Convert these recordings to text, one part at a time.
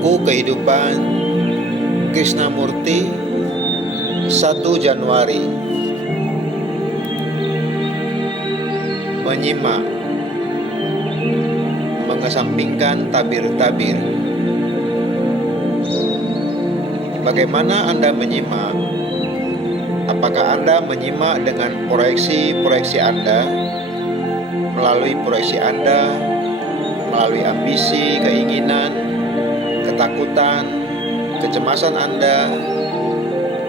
Buku Kehidupan Krishnamurti, 1 Januari. Menyimak, mengesampingkan tabir-tabir. Bagaimana Anda menyimak? Apakah Anda menyimak dengan proyeksi-proyeksi Anda, melalui proyeksi Anda, melalui ambisi, keinginan, ketakutan, kecemasan Anda,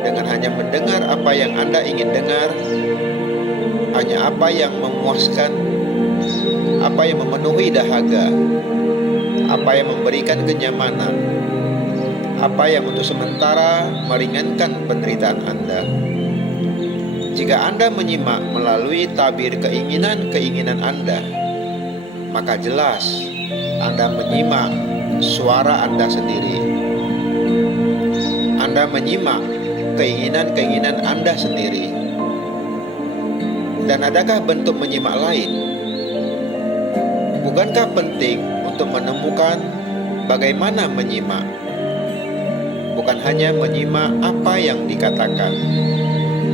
dengan hanya mendengar apa yang Anda ingin dengar, hanya apa yang memuaskan, apa yang memenuhi dahaga, apa yang memberikan kenyamanan, apa yang untuk sementara meringankan penderitaan Anda. Jika Anda menyimak melalui tabir keinginan-keinginan Anda, maka jelas Anda menyimak suara Anda sendiri. Anda menyimak keinginan-keinginan Anda sendiri. Dan adakah bentuk menyimak lain? Bukankah penting untuk menemukan bagaimana menyimak? Bukan hanya menyimak apa yang dikatakan,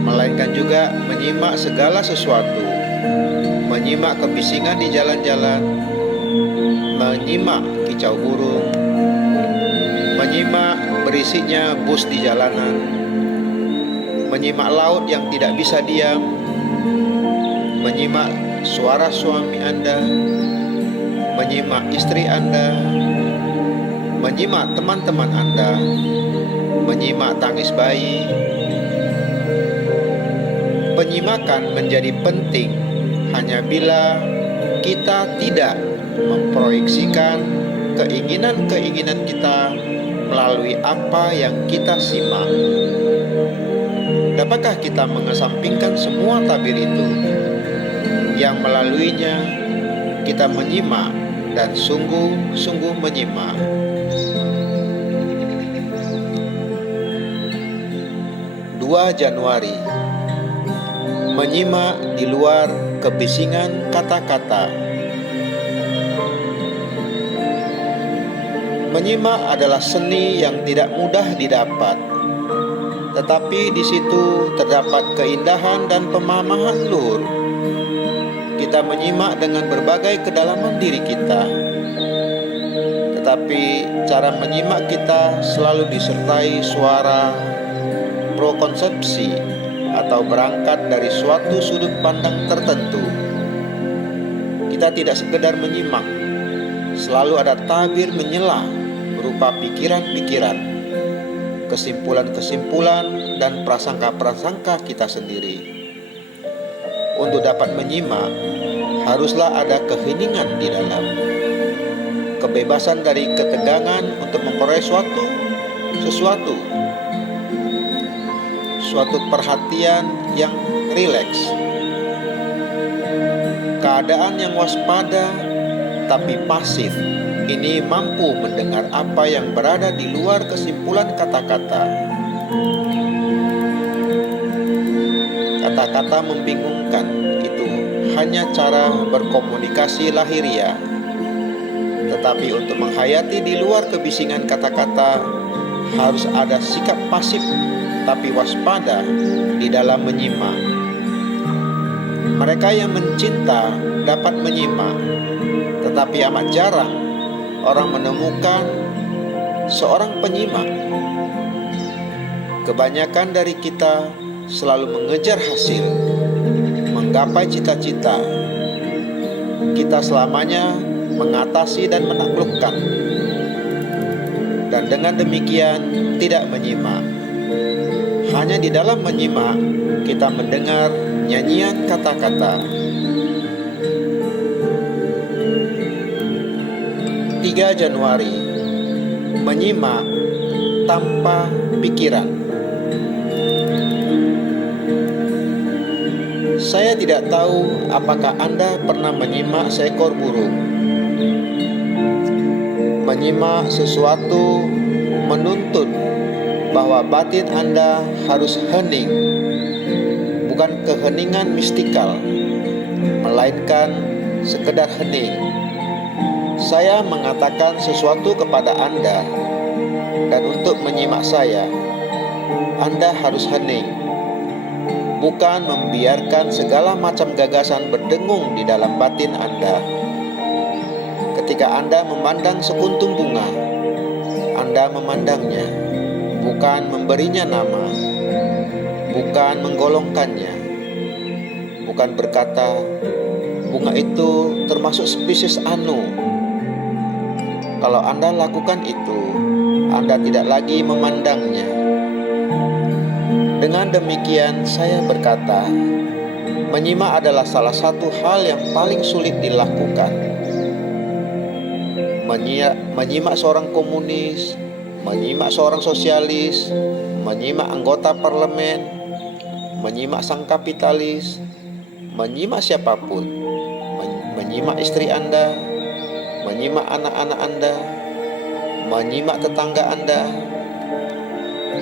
melainkan juga menyimak segala sesuatu, menyimak kebisingan di jalan-jalan, menyimak kicau burung, menyimak berisiknya bus di jalanan, menyimak laut yang tidak bisa diam, menyimak suara suami Anda, menyimak istri Anda, menyimak teman-teman Anda, menyimak tangis bayi. Penyimakan menjadi penting hanya bila kita tidak memproyeksikan keinginan-keinginan kita melalui apa yang kita simak. Dapatkah kita mengesampingkan semua tabir itu yang melaluinya kita menyimak dan sungguh-sungguh menyimak? Januari. Menyimak di luar kebisingan kata-kata. Menyimak adalah seni yang tidak mudah didapat, tetapi di situ terdapat keindahan dan pemahaman luhur. Kita menyimak dengan berbagai kedalaman diri kita, tetapi cara menyimak kita selalu disertai suara prokonsepsi atau berangkat dari suatu sudut pandang tertentu. Kita tidak sekedar menyimak, selalu ada tabir menyela berupa pikiran-pikiran, kesimpulan-kesimpulan, dan prasangka-prasangka kita sendiri. Untuk dapat menyimak, haruslah ada keheningan di dalam, kebebasan dari ketegangan untuk memperoleh sesuatu, suatu perhatian yang rileks, keadaan yang waspada tapi pasif. Ini mampu mendengar apa yang berada di luar kesimpulan kata-kata. Kata-kata membingungkan, itu hanya cara berkomunikasi lahiriah. Tetapi untuk menghayati di luar kebisingan kata-kata, harus ada sikap pasif tapi waspada di dalam menyimak. Mereka yang mencinta dapat menyimak, tetapi amat jarang orang menemukan seorang penyimak. Kebanyakan dari kita selalu mengejar hasil, menggapai cita-cita. Kita selamanya mengatasi dan menaklukkan, dan dengan demikian tidak menyimak. Hanya di dalam menyimak kita mendengar nyanyian kata-kata. 3 Januari. Menyimak tanpa pikiran. Saya tidak tahu apakah Anda pernah menyimak seekor burung. Menyimak sesuatu menuntut bahwa batin Anda harus hening, bukan keheningan mistikal, melainkan sekedar hening. Saya mengatakan sesuatu kepada Anda Dan untuk menyimak saya, Anda harus hening, bukan membiarkan segala macam gagasan berdengung di dalam batin Anda. Ketika Anda memandang sekuntum bunga, Anda memandangnya, bukan memberinya nama, bukan menggolongkannya, bukan berkata, bunga itu termasuk spesies anu. Kalau Anda lakukan itu, Anda tidak lagi memandangnya. Dengan demikian, saya berkata, menyimak adalah salah satu hal yang paling sulit dilakukan. Menyimak seorang komunis, menyimak seorang sosialis, menyimak anggota parlemen, menyimak sang kapitalis, menyimak siapapun, menyimak istri Anda, menyimak anak-anak Anda, menyimak tetangga Anda,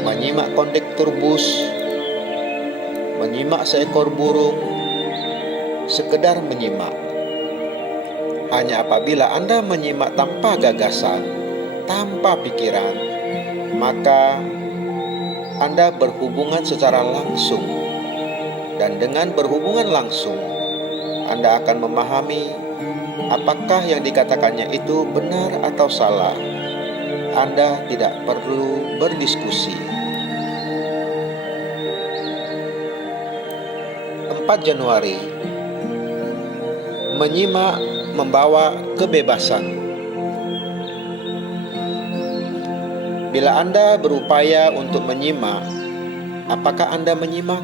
menyimak kondektur bus, menyimak seekor burung, sekedar menyimak. Hanya apabila Anda menyimak tanpa gagasan, tanpa pikiran, maka Anda berhubungan secara langsung. Dan dengan berhubungan langsung, Anda akan memahami apakah yang dikatakannya itu benar atau salah. Anda tidak perlu berdiskusi. 4 Januari, menyimak membawa kebebasan. Bila Anda berupaya untuk menyimak, apakah Anda menyimak?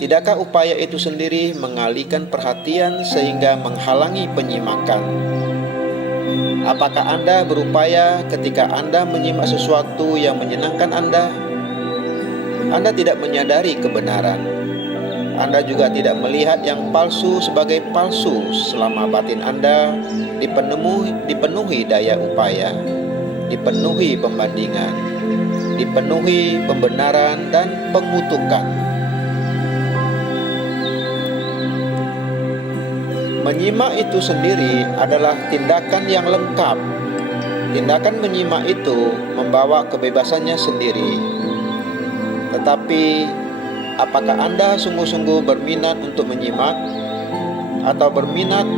Tidakkah upaya itu sendiri mengalihkan perhatian sehingga menghalangi penyimakan? Apakah Anda berupaya ketika Anda menyimak sesuatu yang menyenangkan Anda? Anda tidak menyadari kebenaran. Anda juga tidak melihat yang palsu sebagai palsu selama batin Anda dipenuhi daya upaya, dipenuhi pembandingan, dipenuhi pembenaran dan pengutukan. Menyimak itu sendiri adalah tindakan yang lengkap. Tindakan menyimak itu membawa kebebasannya sendiri. Tetapi apakah Anda sungguh-sungguh berminat untuk menyimak atau berminat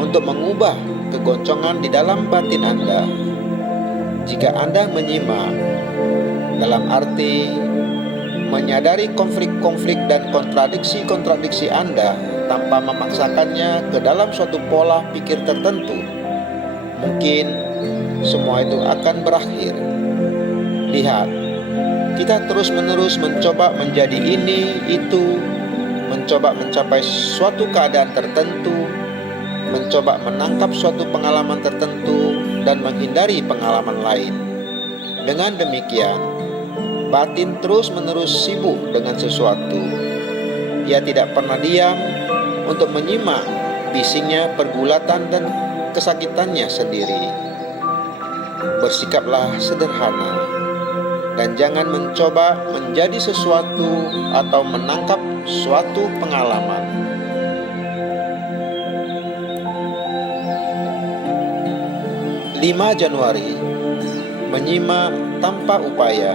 untuk mengubah kegoncangan di dalam batin Anda? Jika Anda menyimak dalam arti menyadari konflik-konflik dan kontradiksi-kontradiksi Anda tanpa memaksakannya ke dalam suatu pola pikir tertentu, mungkin semua itu akan berakhir. Lihat, kita terus-menerus mencoba menjadi ini, itu, mencoba mencapai suatu keadaan tertentu, mencoba menangkap suatu pengalaman tertentu, dan menghindari pengalaman lain. Dengan demikian, batin terus-menerus sibuk dengan sesuatu. Ia tidak pernah diam untuk menyimak bisingnya, pergulatan, dan kesakitannya sendiri. Bersikaplah sederhana dan jangan mencoba menjadi sesuatu atau menangkap suatu pengalaman. – 5 Januari, menyimak tanpa upaya.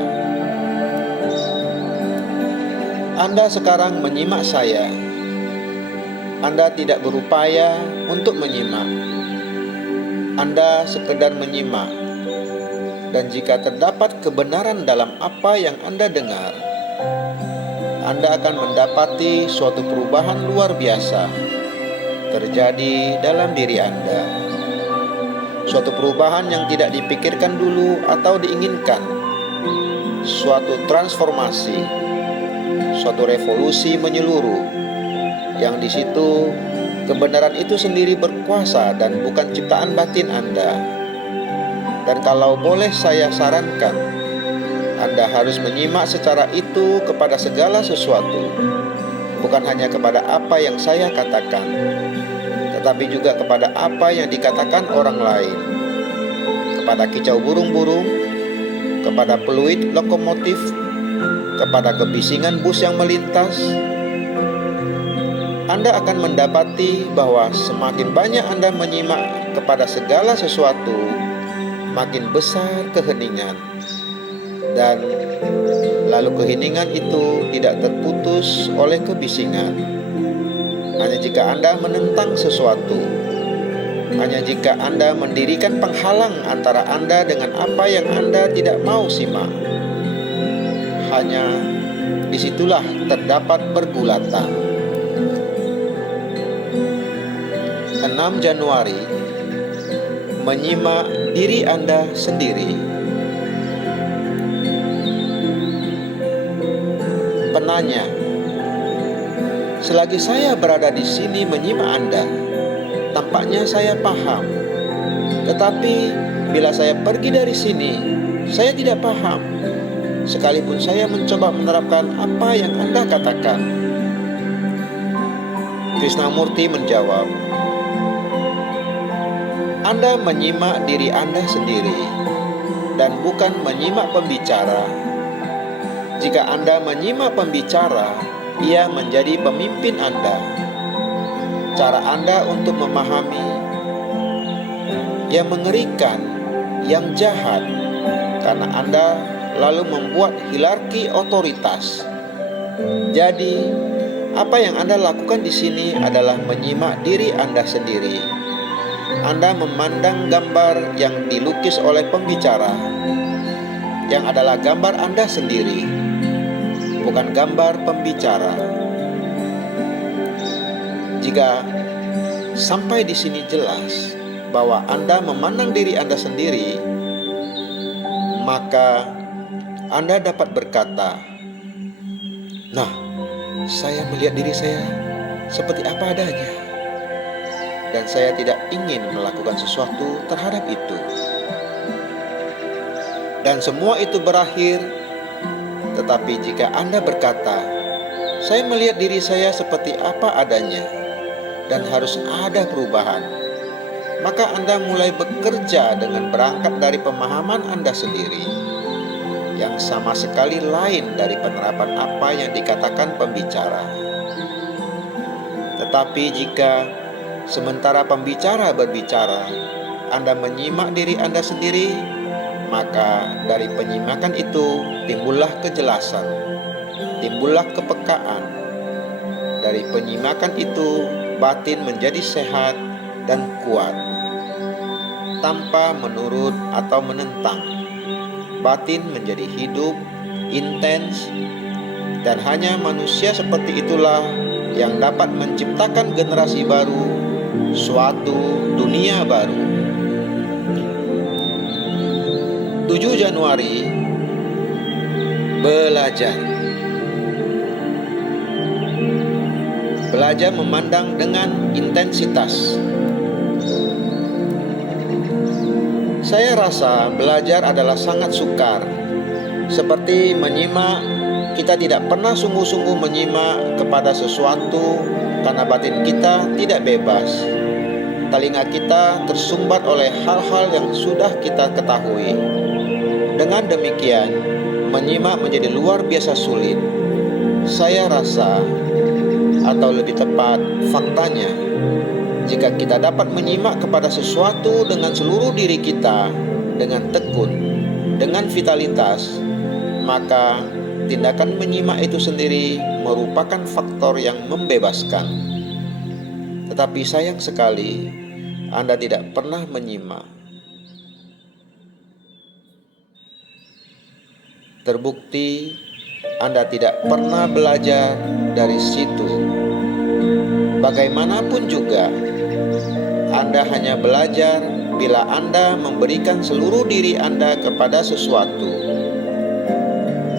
Anda sekarang menyimak saya. Anda tidak berupaya untuk menyimak. Anda sekedar menyimak. Dan jika terdapat kebenaran dalam apa yang Anda dengar, Anda akan mendapati suatu perubahan luar biasa terjadi dalam diri Anda. Suatu perubahan yang tidak dipikirkan dulu atau diinginkan. Suatu transformasi, suatu revolusi menyeluruh, yang di situ kebenaran itu sendiri berkuasa dan bukan ciptaan batin Anda. Dan kalau boleh saya sarankan, Anda harus menyimak secara itu kepada segala sesuatu, bukan hanya kepada apa yang saya katakan, tetapi juga kepada apa yang dikatakan orang lain, kepada kicau burung-burung, kepada peluit lokomotif, kepada kebisingan bus yang melintas. Anda akan mendapati bahwa semakin banyak Anda menyimak kepada segala sesuatu, makin besar keheningan, dan lalu keheningan itu tidak terputus oleh kebisingan. Hanya jika Anda menentang sesuatu, hanya jika Anda mendirikan penghalang antara Anda dengan apa yang Anda tidak mau simak, hanya disitulah terdapat pergulatan. 6 Januari, menyimak diri Anda sendiri. Penanya, selagi saya berada di sini menyimak Anda, tampaknya saya paham. Tetapi bila saya pergi dari sini, saya tidak paham, sekalipun saya mencoba menerapkan apa yang Anda katakan. Krishnamurti menjawab, Anda menyimak diri Anda sendiri dan bukan menyimak pembicara. Jika Anda menyimak pembicara, ia menjadi pemimpin Anda. Cara Anda untuk memahami yang mengerikan, yang jahat, karena Anda lalu membuat hierarki otoritas. Jadi, apa yang Anda lakukan di sini adalah menyimak diri Anda sendiri. Anda memandang gambar yang dilukis oleh pembicara, yang adalah gambar Anda sendiri, bukan gambar pembicara. Jika sampai di sini jelas bahwa Anda memandang diri Anda sendiri, maka Anda dapat berkata, "Nah, saya melihat diri saya seperti apa adanya, dan saya tidak ingin melakukan sesuatu terhadap itu." Dan semua itu berakhir. Tetapi jika Anda berkata, "Saya melihat diri saya seperti apa adanya dan harus ada perubahan," maka Anda mulai bekerja dengan berangkat dari pemahaman Anda sendiri, yang sama sekali lain dari penerapan apa yang dikatakan pembicara. Tetapi jika sementara pembicara berbicara, Anda menyimak diri Anda sendiri, maka dari penyimakan itu timbullah kejelasan, timbullah kepekaan. Dari penyimakan itu batin menjadi sehat dan kuat, tanpa menurut atau menentang. Batin menjadi hidup, intens, dan hanya manusia seperti itulah yang dapat menciptakan generasi baru, suatu dunia baru. 7 Januari, belajar. Belajar memandang dengan intensitas. Saya rasa belajar adalah sangat sukar. Seperti menyimak, kita tidak pernah sungguh-sungguh menyimak kepada sesuatu karena batin kita tidak bebas. Telinga kita tersumbat oleh hal-hal yang sudah kita ketahui. Dengan demikian, menyimak menjadi luar biasa sulit. Saya rasa, atau lebih tepat, faktanya, jika kita dapat menyimak kepada sesuatu dengan seluruh diri kita, dengan tekun, dengan vitalitas, maka tindakan menyimak itu sendiri merupakan faktor yang membebaskan. Tetapi sayang sekali, Anda tidak pernah menyimak. Terbukti, Anda tidak pernah belajar dari situ. Bagaimanapun juga, Anda hanya belajar bila Anda memberikan seluruh diri Anda kepada sesuatu.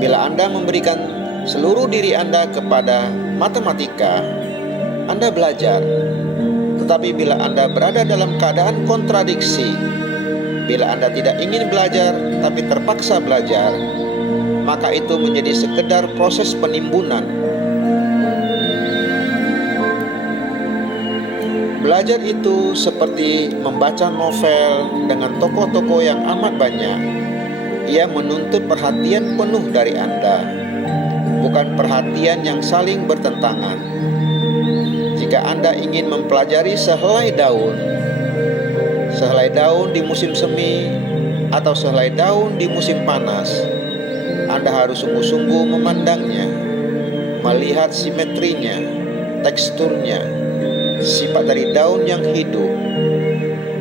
Bila Anda memberikan seluruh diri Anda kepada matematika, Anda belajar. Tetapi bila Anda berada dalam keadaan kontradiksi, bila Anda tidak ingin belajar tapi terpaksa belajar, maka itu menjadi sekedar proses penimbunan. Belajar itu seperti membaca novel dengan tokoh-tokoh yang amat banyak. Ia menuntut perhatian penuh dari Anda, bukan perhatian yang saling bertentangan. Jika Anda ingin mempelajari sehelai daun di musim semi, atau sehelai daun di musim panas, Anda harus sungguh-sungguh memandangnya, melihat simetrinya, teksturnya, sifat dari daun yang hidup.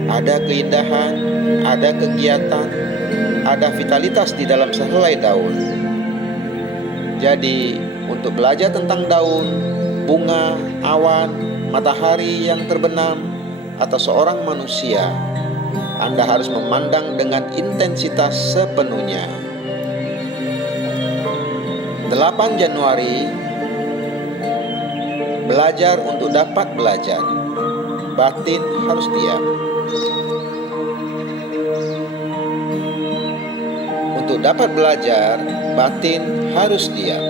Ada keindahan, ada kegiatan, ada vitalitas di dalam sehelai daun. Jadi, untuk belajar tentang daun, bunga, awan, matahari yang terbenam, atau seorang manusia, Anda harus memandang dengan intensitas sepenuhnya. 8 Januari, belajar untuk dapat belajar. Batin harus diam. Untuk dapat belajar, batin harus diam.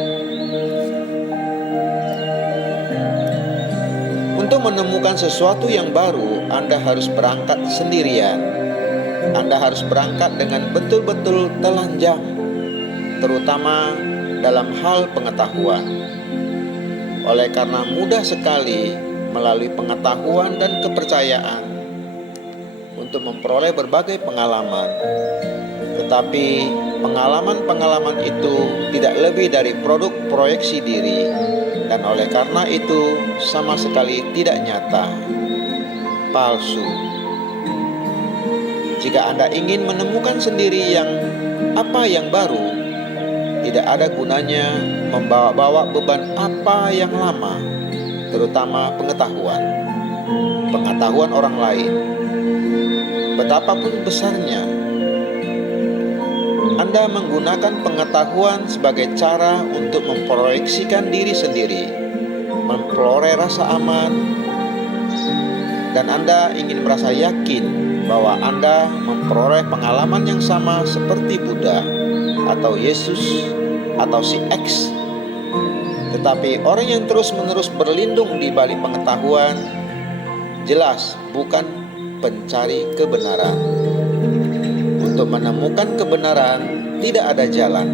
Untuk menemukan sesuatu yang baru, Anda harus berangkat sendirian. Anda harus berangkat dengan betul-betul telanjang, terutama dalam hal pengetahuan. Oleh karena mudah sekali melalui pengetahuan dan kepercayaan untuk memperoleh berbagai pengalaman. Tetapi pengalaman-pengalaman itu tidak lebih dari produk proyeksi diri, dan oleh karena itu sama sekali tidak nyata, palsu. Jika Anda ingin menemukan sendiri apa yang baru, tidak ada gunanya membawa-bawa beban apa yang lama, terutama pengetahuan orang lain. Betapapun besarnya, Anda menggunakan pengetahuan sebagai cara untuk memproyeksikan diri sendiri, memperoleh rasa aman, dan Anda ingin merasa yakin bahwa Anda memperoleh pengalaman yang sama seperti Buddha atau Yesus atau si X. Tetapi orang yang terus-menerus berlindung di balik pengetahuan jelas bukan pencari kebenaran. Untuk menemukan kebenaran tidak ada jalan.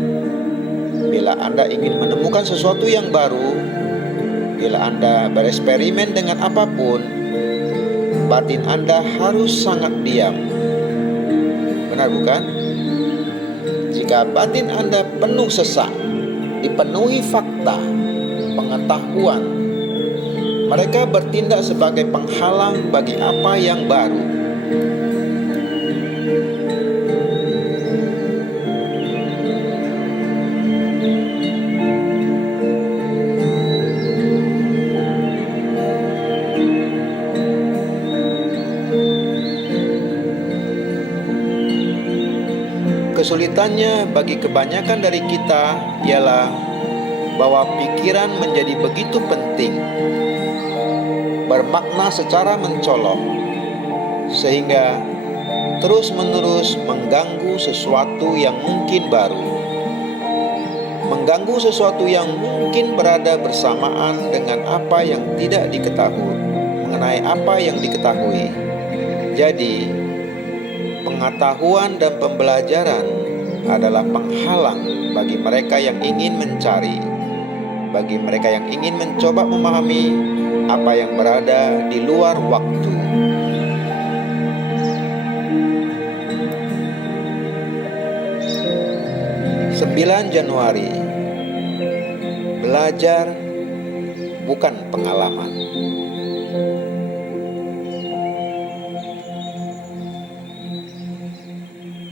Bila Anda ingin menemukan sesuatu yang baru, bila Anda bereksperimen dengan apapun, batin Anda harus sangat diam. Benar bukan? Jika batin Anda penuh sesak, dipenuhi fakta, pengetahuan, mereka bertindak sebagai penghalang bagi apa yang baru. Kesulitannya bagi kebanyakan dari kita ialah bahwa pikiran menjadi begitu penting, bermakna secara mencolok, sehingga terus-menerus mengganggu sesuatu yang mungkin baru, mengganggu sesuatu yang mungkin berada bersamaan dengan apa yang tidak diketahui, mengenai apa yang diketahui. Jadi, pengetahuan dan pembelajaran adalah penghalang bagi mereka yang ingin mencari, bagi mereka yang ingin mencoba memahami apa yang berada di luar waktu. Sembilan Januari, belajar bukan pengalaman.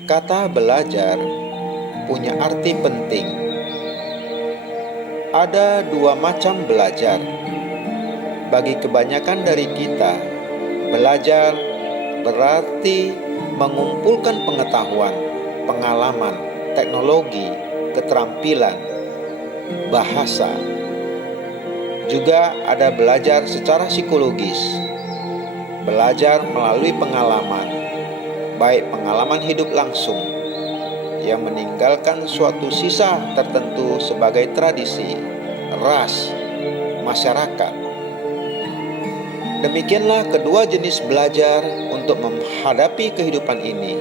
Kata belajar punya arti penting. Ada dua macam belajar. Bagi kebanyakan dari kita, belajar berarti mengumpulkan pengetahuan, pengalaman, teknologi, keterampilan, bahasa. Juga ada belajar secara psikologis, belajar melalui pengalaman, baik pengalaman hidup langsung yang meninggalkan suatu sisa tertentu sebagai tradisi, ras, masyarakat. Demikianlah kedua jenis belajar untuk menghadapi kehidupan ini,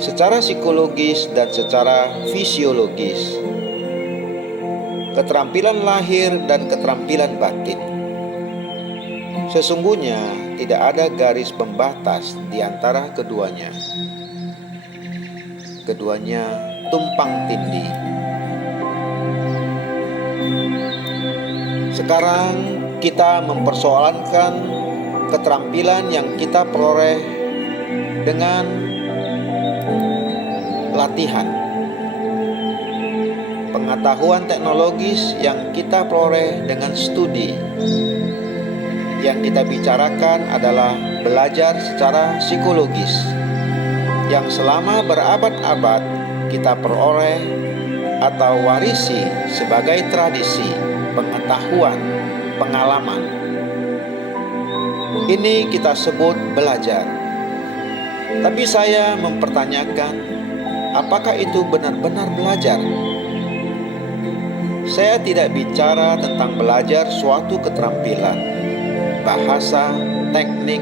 secara psikologis dan secara fisiologis. Keterampilan lahir dan keterampilan batin. Sesungguhnya tidak ada garis pembatas di antara keduanya. keduanya tumpang tindih. Sekarang kita mempersoalkan keterampilan yang kita peroleh dengan latihan. Pengetahuan teknologis yang kita peroleh dengan studi. Yang kita bicarakan adalah belajar secara psikologis, yang selama berabad-abad kita peroleh atau warisi sebagai tradisi, pengetahuan, pengalaman. Ini kita sebut belajar. Tapi saya mempertanyakan, apakah itu benar-benar belajar? Saya tidak bicara tentang belajar suatu keterampilan, bahasa, teknik,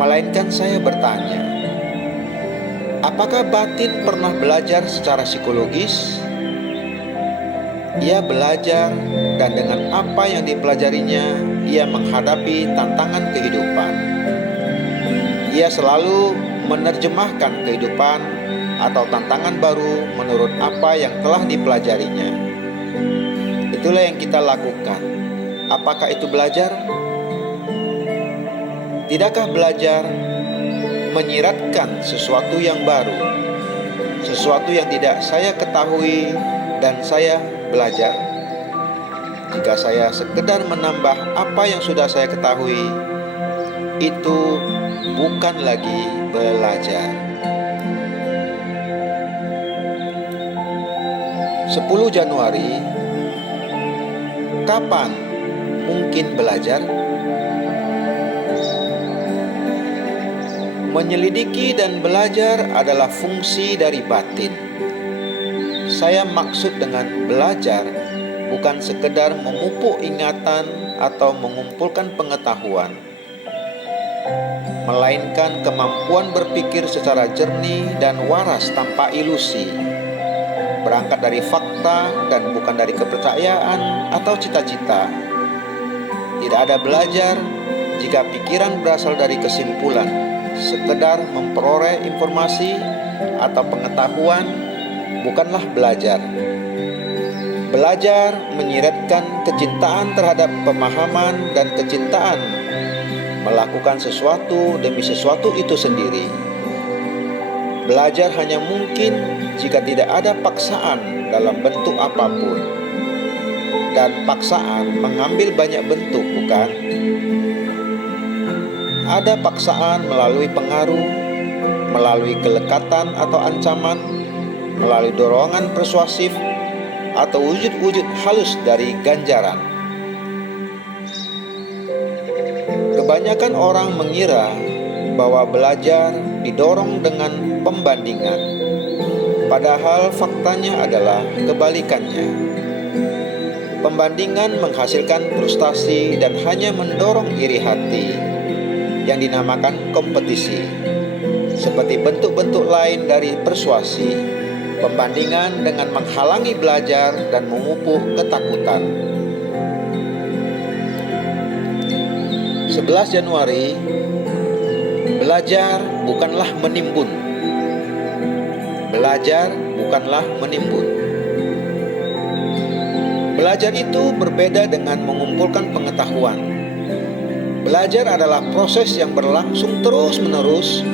melainkan saya bertanya, apakah batin pernah belajar secara psikologis? Ia belajar, dan dengan apa yang dipelajarinya, ia menghadapi tantangan kehidupan. Ia selalu menerjemahkan kehidupan atau tantangan baru menurut apa yang telah dipelajarinya. Itulah yang kita lakukan. Apakah itu belajar? Tidakkah belajar menyiratkan sesuatu yang baru, sesuatu yang tidak saya ketahui dan saya belajar? Jika saya sekedar menambah apa yang sudah saya ketahui, itu bukan lagi belajar. 10 Januari, kapan mungkin belajar? Menyelidiki dan belajar adalah fungsi dari batin. Saya maksud dengan belajar bukan sekedar memupuk ingatan atau mengumpulkan pengetahuan, melainkan kemampuan berpikir secara jernih dan waras tanpa ilusi, berangkat dari fakta dan bukan dari kepercayaan atau cita-cita. Tidak ada belajar jika pikiran berasal dari kesimpulan, sekedar memperoleh informasi atau pengetahuan, bukanlah belajar. Belajar menyiratkan kecintaan terhadap pemahaman dan kecintaan melakukan sesuatu demi sesuatu itu sendiri. Belajar hanya mungkin jika tidak ada paksaan dalam bentuk apapun. Dan paksaan mengambil banyak bentuk, bukan? Ada paksaan melalui pengaruh, melalui kelekatan atau ancaman, melalui dorongan persuasif, atau wujud-wujud halus dari ganjaran. Kebanyakan orang mengira bahwa belajar didorong dengan pembandingan, padahal faktanya adalah kebalikannya. Pembandingan menghasilkan frustasi dan hanya mendorong iri hati, yang dinamakan kompetisi. Seperti bentuk-bentuk lain dari persuasi, pembandingan dengan menghalangi belajar dan memupuk ketakutan. 11 Januari, belajar bukanlah menimbun. Belajar bukanlah menimbun. Belajar itu berbeda dengan mengumpulkan pengetahuan. Belajar adalah proses yang berlangsung terus-menerus,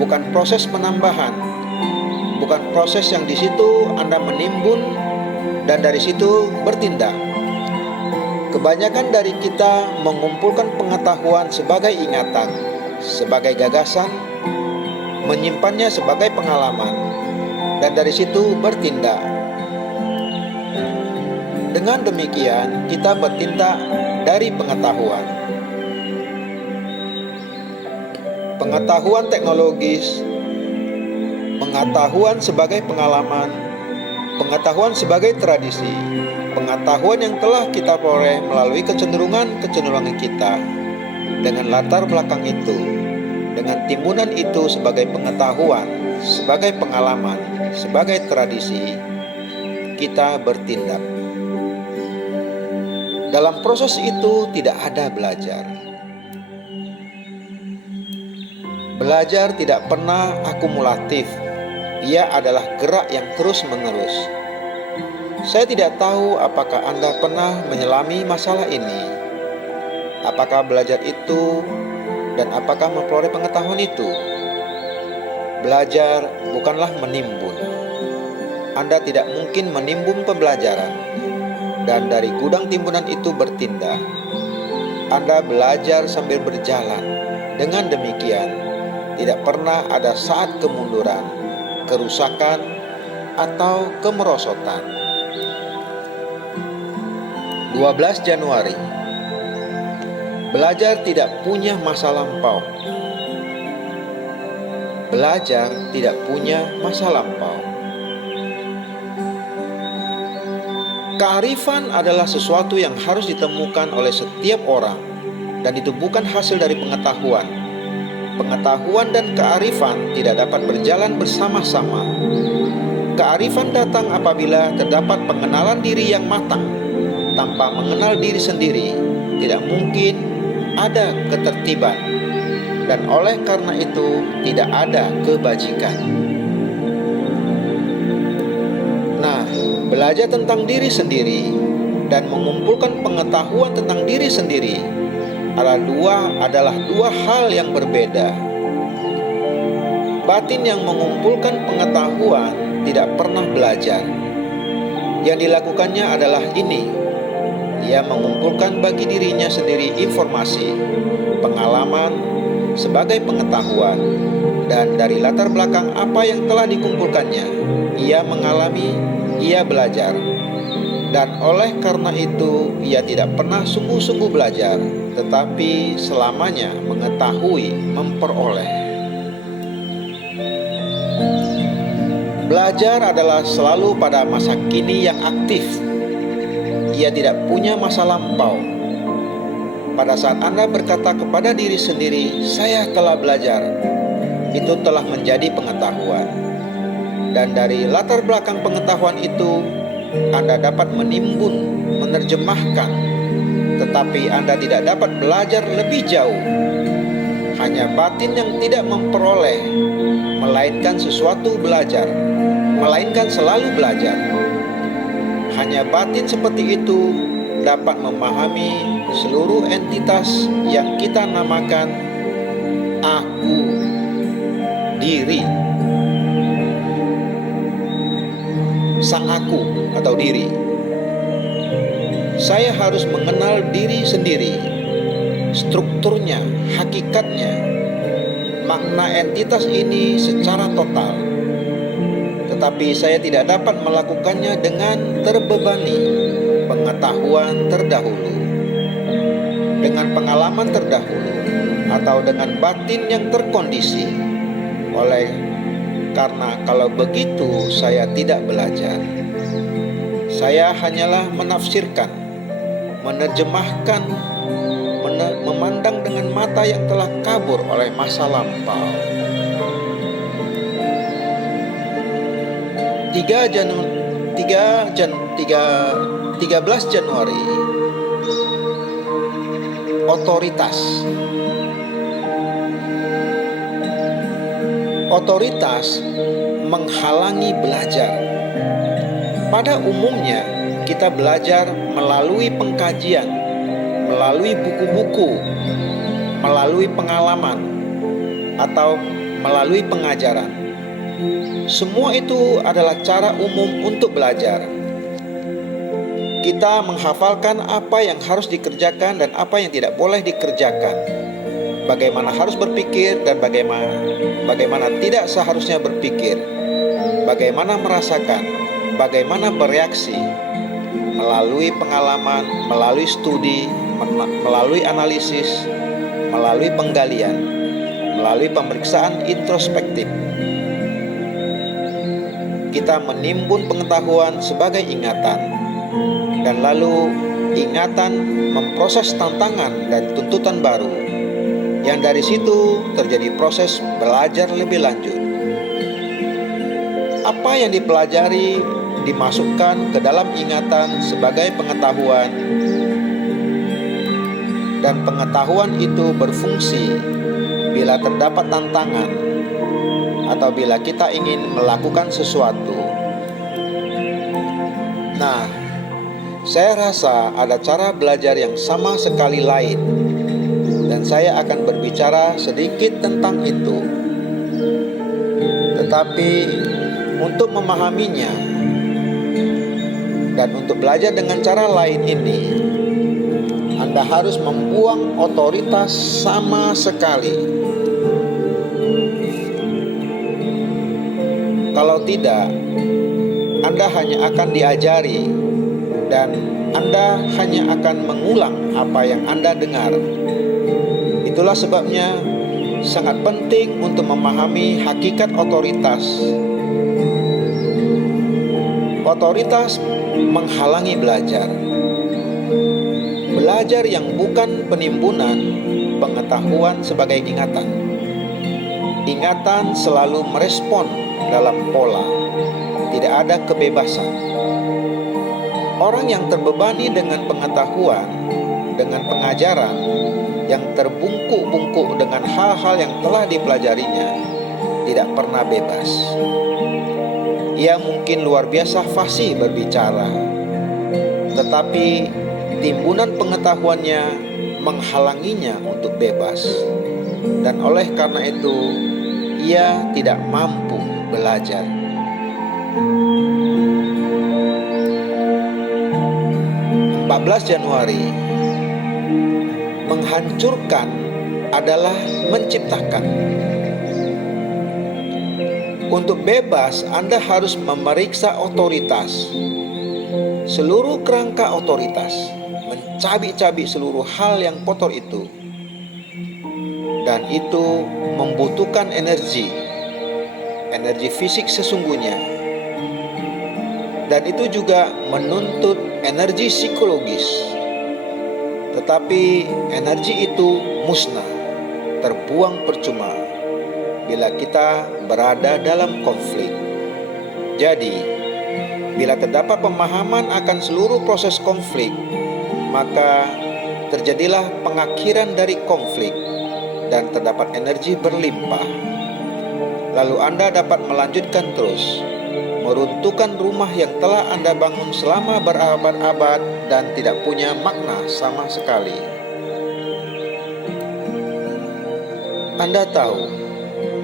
bukan proses penambahan, bukan proses yang di situ Anda menimbun dan dari situ bertindak. Kebanyakan dari kita mengumpulkan pengetahuan sebagai ingatan, sebagai gagasan, menyimpannya sebagai pengalaman, dan dari situ bertindak. Dengan demikian, kita bertindak dari pengetahuan. Pengetahuan teknologis, pengetahuan sebagai pengalaman, pengetahuan sebagai tradisi, pengetahuan yang telah kita peroleh melalui kecenderungan-kecenderungan kita. Dengan latar belakang itu, dengan timbunan itu sebagai pengetahuan, sebagai pengalaman, sebagai tradisi, kita bertindak. Dalam proses itu tidak ada belajar. Belajar tidak pernah akumulatif, Ia adalah gerak yang terus-menerus. Saya tidak tahu apakah Anda pernah menyelami masalah ini. Apakah belajar itu dan apakah memperoleh pengetahuan itu? Belajar bukanlah menimbun. Anda tidak mungkin menimbun pembelajaran dan dari gudang timbunan itu bertindak. Anda belajar sambil berjalan. Dengan demikian, tidak pernah ada saat kemunduran, kerusakan, atau kemerosotan. 12 Januari. Belajar tidak punya masa lampau. Belajar tidak punya masa lampau. Kearifan adalah sesuatu yang harus ditemukan oleh setiap orang, dan itu bukan hasil dari pengetahuan. Pengetahuan dan kearifan tidak dapat berjalan bersama-sama. Kearifan datang apabila terdapat pengenalan diri yang matang. Tanpa mengenal diri sendiri, tidak mungkin ada ketertiban, dan oleh karena itu tidak ada kebajikan. Nah, belajar tentang diri sendiri dan mengumpulkan pengetahuan tentang diri sendiri adalah dua hal yang berbeda. Batin yang mengumpulkan pengetahuan tidak pernah belajar. Yang dilakukannya adalah ini: ia mengumpulkan bagi dirinya sendiri informasi, pengalaman sebagai pengetahuan, dan dari latar belakang apa yang telah dikumpulkannya, ia mengalami, ia belajar. Dan oleh karena itu, ia tidak pernah sungguh-sungguh belajar, tetapi selamanya mengetahui, memperoleh. Belajar adalah selalu pada masa kini yang aktif. Ia tidak punya masa lampau. Pada saat Anda berkata kepada diri sendiri, "Saya telah belajar," itu telah menjadi pengetahuan. Dan dari latar belakang pengetahuan itu, Anda dapat menimbun, menerjemahkan, tetapi Anda tidak dapat belajar lebih jauh. Hanya batin yang tidak memperoleh, melainkan sesuatu belajar, melainkan selalu belajar. Hanya batin seperti itu dapat memahami seluruh entitas yang kita namakan aku, diri, sang aku atau diri. Saya harus mengenal diri sendiri, strukturnya, hakikatnya, makna entitas ini secara total. Tetapi saya tidak dapat melakukannya dengan terbebani pengetahuan terdahulu, dengan pengalaman terdahulu, atau dengan batin yang terkondisi. Karena kalau begitu saya tidak belajar. Saya hanyalah menafsirkan, menerjemahkan, memandang dengan mata yang telah kabur oleh masa lampau. 13 Januari. Otoritas. Otoritas menghalangi belajar. Pada umumnya, kita belajar melalui pengkajian, melalui buku-buku, melalui pengalaman, atau melalui pengajaran. Semua itu adalah cara umum untuk belajar. Kita menghafalkan apa yang harus dikerjakan dan apa yang tidak boleh dikerjakan, bagaimana harus berpikir dan bagaimana tidak seharusnya berpikir, bagaimana merasakan, bagaimana bereaksi, melalui pengalaman, melalui studi, melalui analisis, melalui penggalian, melalui pemeriksaan introspektif. Kita menimbun pengetahuan sebagai ingatan, dan lalu ingatan memproses tantangan dan tuntutan baru, yang dari situ terjadi proses belajar lebih lanjut. Apa yang dipelajari dimasukkan ke dalam ingatan sebagai pengetahuan, dan pengetahuan itu berfungsi bila terdapat tantangan, atau bila kita ingin melakukan sesuatu. Nah, saya rasa ada cara belajar yang sama sekali lain, dan saya akan berbicara sedikit tentang itu. Tetapi untuk memahaminya dan untuk belajar dengan cara lain ini, Anda harus membuang otoritas sama sekali. Kalau tidak, Anda hanya akan diajari dan Anda hanya akan mengulang apa yang Anda dengar. Itulah sebabnya sangat penting untuk memahami hakikat otoritas. Otoritas menghalangi belajar. Belajar yang bukan penimbunan pengetahuan sebagai ingatan. Ingatan selalu merespon dalam pola, tidak ada kebebasan. Orang yang terbebani dengan pengetahuan, dengan pengajaran, yang terbungkuk-bungkuk dengan hal-hal yang telah dipelajarinya, tidak pernah bebas. Ia mungkin luar biasa fasih berbicara, tetapi timbunan pengetahuannya menghalanginya untuk bebas. Dan oleh karena itu, ia tidak mampu belajar. Januari 14 menghancurkan adalah menciptakan. Untuk bebas, Anda harus memeriksa otoritas, seluruh kerangka otoritas, mencabik-cabik seluruh hal yang kotor itu. Dan itu membutuhkan energi fisik sesungguhnya. Dan itu juga menuntut energi psikologis. Tetapi energi itu musnah, terbuang percuma bila kita berada dalam konflik. Jadi, bila terdapat pemahaman akan seluruh proses konflik, maka terjadilah pengakhiran dari konflik dan terdapat energi berlimpah. Lalu Anda dapat melanjutkan terus, meruntuhkan rumah yang telah Anda bangun selama berabad-abad dan tidak punya makna sama sekali. Anda tahu,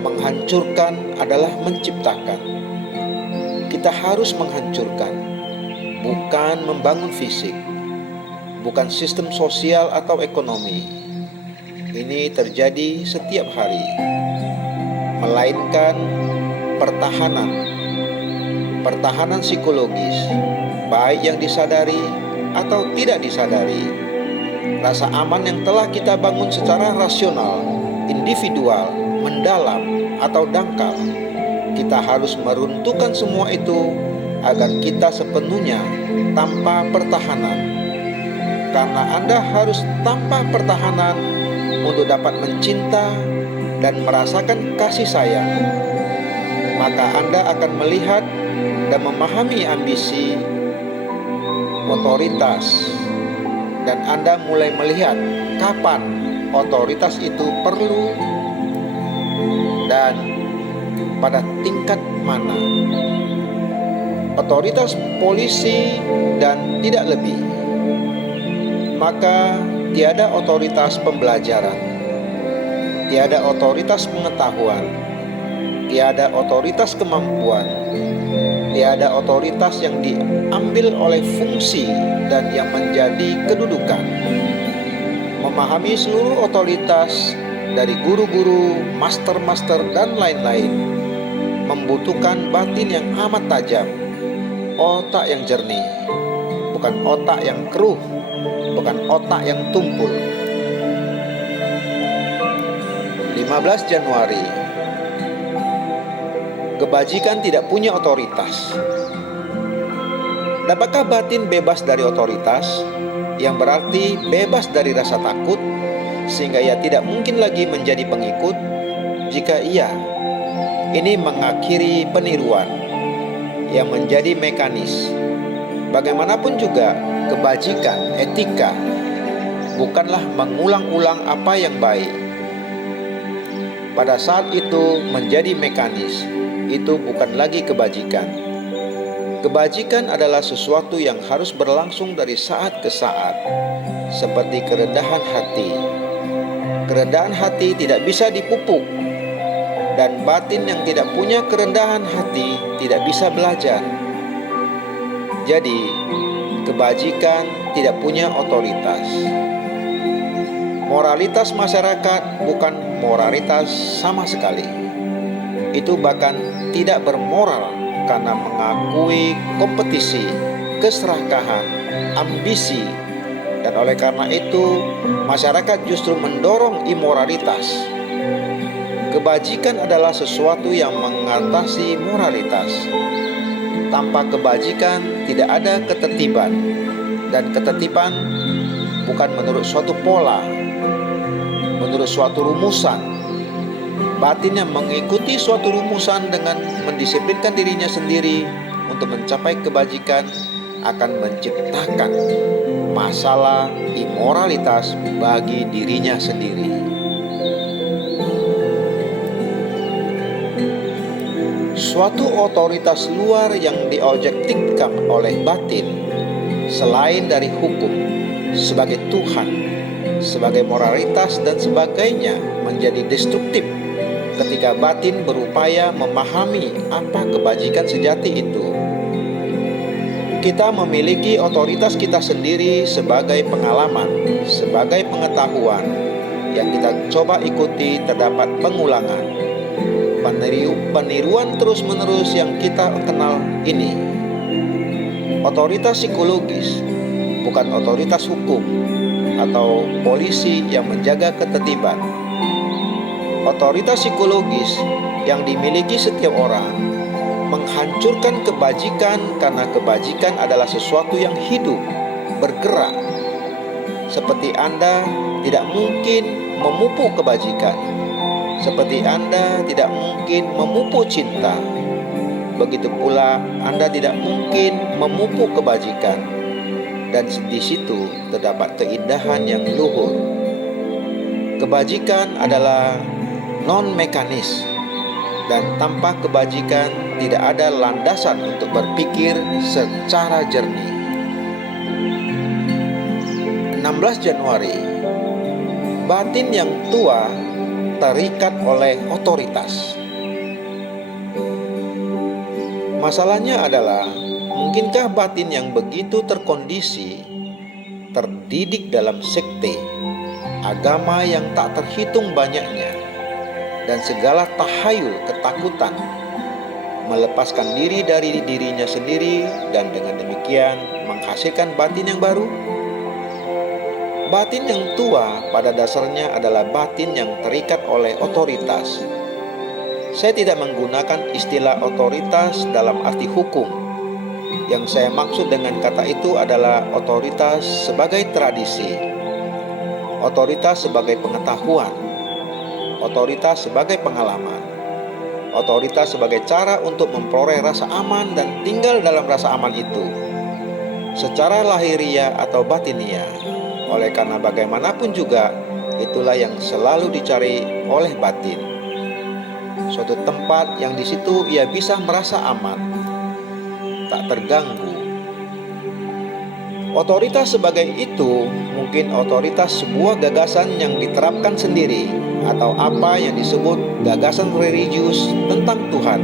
menghancurkan adalah menciptakan. Kita harus menghancurkan, bukan membangun fisik, bukan sistem sosial atau ekonomi. Ini terjadi setiap hari, melainkan pertahanan psikologis, baik yang disadari atau tidak disadari. Rasa aman yang telah kita bangun secara rasional, individual, mendalam, atau dangkal, kita harus meruntuhkan semua itu agar kita sepenuhnya tanpa pertahanan. Karena Anda harus tanpa pertahanan untuk dapat mencinta dan merasakan kasih sayang. Maka Anda akan melihat dan memahami ambisi, otoritas, dan Anda mulai melihat kapan otoritas itu perlu dan pada tingkat mana. Otoritas polisi dan tidak lebih. Maka tiada otoritas pembelajaran, tiada otoritas pengetahuan, tiada otoritas kemampuan, tiada otoritas yang diambil oleh fungsi dan yang menjadi kedudukan. Memahami seluruh otoritas dari guru-guru, master-master, dan lain-lain membutuhkan batin yang amat tajam, otak yang jernih, bukan otak yang keruh, bukan otak yang tumpul. 15 Januari, kebajikan tidak punya otoritas. Dapatkah batin bebas dari otoritas, yang berarti bebas dari rasa takut, sehingga ia tidak mungkin lagi menjadi pengikut? Jika iya, ini mengakhiri peniruan yang menjadi mekanis. Bagaimanapun juga, kebajikan, etika, bukanlah mengulang-ulang apa yang baik. pada saat itu menjadi mekanis. Itu bukan lagi kebajikan. Kebajikan adalah sesuatu yang harus berlangsung dari saat ke saat, seperti kerendahan hati. Kerendahan hati tidak bisa dipupuk, dan batin yang tidak punya kerendahan hati tidak bisa belajar. Jadi, kebajikan tidak punya otoritas. Moralitas masyarakat bukan moralitas sama sekali. Itu bahkan tidak bermoral karena mengakui kompetisi, keserakahan, ambisi, dan oleh karena itu masyarakat justru mendorong imoralitas. Kebajikan adalah sesuatu yang mengatasi moralitas. Tanpa kebajikan tidak ada ketertiban, dan ketertiban bukan menurut suatu pola, menurut suatu rumusan. Batin yang mengikuti suatu rumusan dengan mendisiplinkan dirinya sendiri untuk mencapai kebajikan akan menciptakan masalah imoralitas bagi dirinya sendiri. Suatu otoritas luar yang diobjektifkan oleh batin selain dari hukum sebagai Tuhan, sebagai moralitas dan sebagainya menjadi destruktif ketika batin berupaya memahami apa kebajikan sejati itu. Kita memiliki otoritas kita sendiri sebagai pengalaman, sebagai pengetahuan yang kita coba ikuti. Terdapat pengulangan, peniruan terus-menerus yang kita kenal ini. Otoritas psikologis, bukan otoritas hukum atau polisi yang menjaga ketertiban. Otoritas psikologis yang dimiliki setiap orang menghancurkan kebajikan karena kebajikan adalah sesuatu yang hidup, bergerak. Seperti Anda tidak mungkin memupuk kebajikan, seperti Anda tidak mungkin memupuk cinta, begitu pula Anda tidak mungkin memupuk kebajikan. Dan di situ terdapat keindahan yang luhur. Kebajikan adalah non-mekanis, dan tanpa kebajikan tidak ada landasan untuk berpikir secara jernih. 16 Januari, batin yang tua terikat oleh otoritas. Masalahnya adalah, mungkinkah batin yang begitu terkondisi, terdidik dalam sekte, agama yang tak terhitung banyaknya, dan segala tahayul ketakutan, melepaskan diri dari dirinya sendiri dan dengan demikian menghasilkan batin yang baru? Batin yang tua pada dasarnya adalah batin yang terikat oleh otoritas. Saya tidak menggunakan istilah otoritas dalam arti hukum. Yang saya maksud dengan kata itu adalah otoritas sebagai tradisi, otoritas sebagai pengetahuan, otoritas sebagai pengalaman, otoritas sebagai cara untuk memperoleh rasa aman dan tinggal dalam rasa aman itu secara lahiriah atau batiniah. Oleh karena bagaimanapun juga itulah yang selalu dicari oleh batin, suatu tempat yang di situ ia bisa merasa aman, tak terganggu. Otoritas sebagai itu mungkin otoritas sebuah gagasan yang diterapkan sendiri, atau apa yang disebut gagasan religius tentang Tuhan,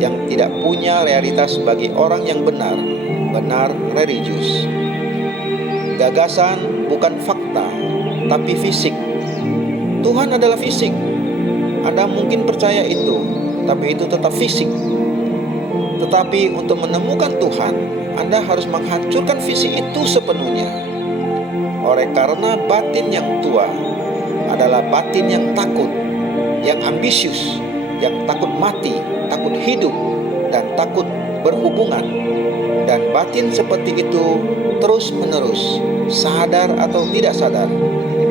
yang tidak punya realitas bagi orang yang benar religius. Gagasan bukan fakta, tapi fisik. Tuhan adalah fisik. Anda mungkin percaya itu, tapi itu tetap fisik. Tetapi untuk menemukan Tuhan, Anda harus menghancurkan fisik itu sepenuhnya. Oleh karena batin yang tua adalah batin yang takut, yang ambisius, yang takut mati, takut hidup, dan takut berhubungan. Dan batin seperti itu terus-menerus, sadar atau tidak sadar,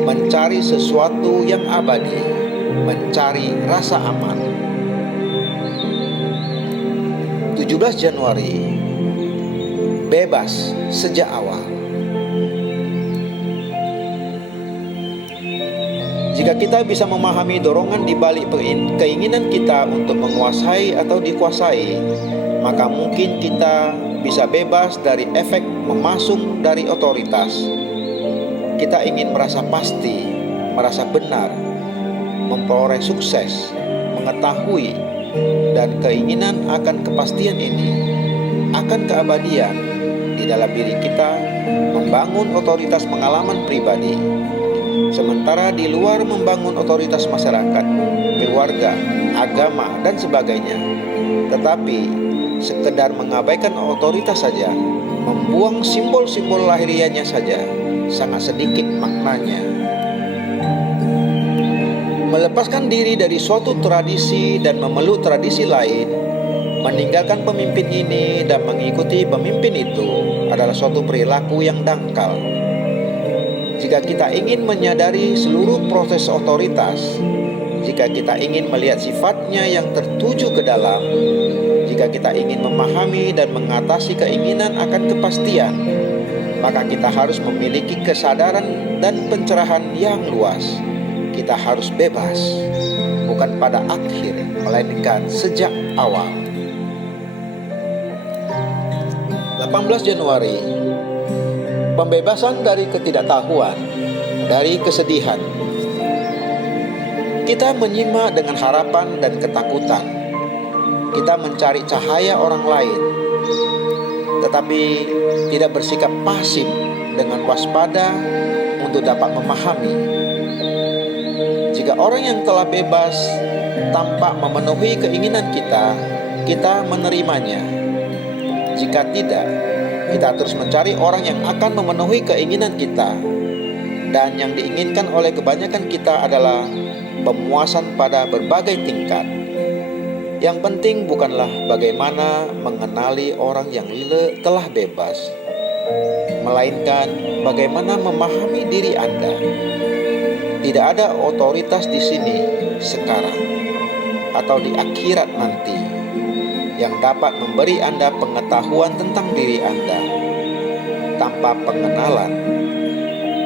mencari sesuatu yang abadi, mencari rasa aman. 17 Januari, bebas sejak awal. Jika kita bisa memahami dorongan di balik keinginan kita untuk menguasai atau dikuasai, maka mungkin kita bisa bebas dari efek memasung dari otoritas. Kita ingin merasa pasti, merasa benar, memperoleh sukses, mengetahui, dan keinginan akan kepastian ini, akan keabadian di dalam diri kita, membangun otoritas pengalaman pribadi. Sementara di luar membangun otoritas masyarakat, keluarga, agama, dan sebagainya. Tetapi sekedar mengabaikan otoritas saja, membuang simbol-simbol lahirianya saja, sangat sedikit maknanya. Melepaskan diri dari suatu tradisi dan memeluk tradisi lain, meninggalkan pemimpin ini dan mengikuti pemimpin itu adalah suatu perilaku yang dangkal. Jika kita ingin menyadari seluruh proses otoritas, jika kita ingin melihat sifatnya yang tertuju ke dalam, jika kita ingin memahami dan mengatasi keinginan akan kepastian, maka kita harus memiliki kesadaran dan pencerahan yang luas. Kita harus bebas, bukan pada akhir, melainkan sejak awal. 18 Januari, pembebasan dari ketidaktahuan, dari kesedihan. Kita menyimak dengan harapan dan ketakutan. Kita mencari cahaya orang lain, tetapi tidak bersikap pasif dengan waspada untuk dapat memahami. Jika orang yang telah bebas tampak memenuhi keinginan kita, kita menerimanya. Jika tidak, kita terus mencari orang yang akan memenuhi keinginan kita. Dan yang diinginkan oleh kebanyakan kita adalah pemuasan pada berbagai tingkat. Yang penting bukanlah bagaimana mengenali orang yang telah bebas, melainkan bagaimana memahami diri Anda. Tidak ada otoritas di sini sekarang atau di akhirat nanti yang dapat memberi Anda pengetahuan tentang diri Anda. Tanpa pengenalan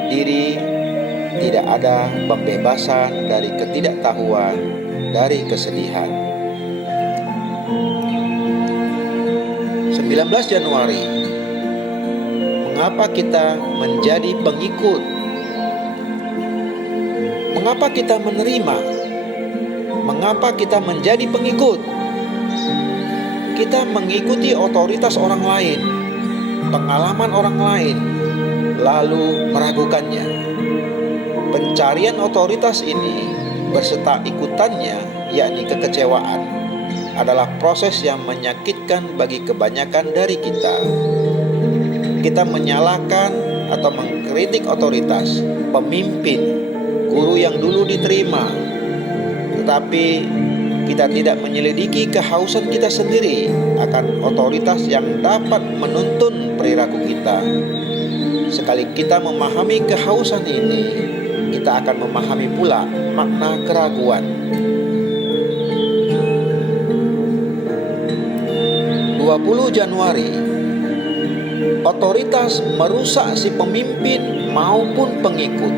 diri, tidak ada pembebasan dari ketidaktahuan, dari kesedihan. 19 Januari, mengapa kita menjadi pengikut? Mengapa kita menerima? Mengapa kita menjadi pengikut? Kita mengikuti otoritas orang lain, pengalaman orang lain, lalu meragukannya. Pencarian otoritas ini berserta ikutannya, yakni kekecewaan, adalah proses yang menyakitkan bagi kebanyakan dari kita. Kita menyalahkan atau mengkritik otoritas, pemimpin, guru yang dulu diterima, tetapi kita tidak menyelidiki kehausan kita sendiri akan otoritas yang dapat menuntun perilaku kita. Sekali kita memahami kehausan ini, kita akan memahami pula makna keraguan. 20 Januari, otoritas merusak si pemimpin maupun pengikut.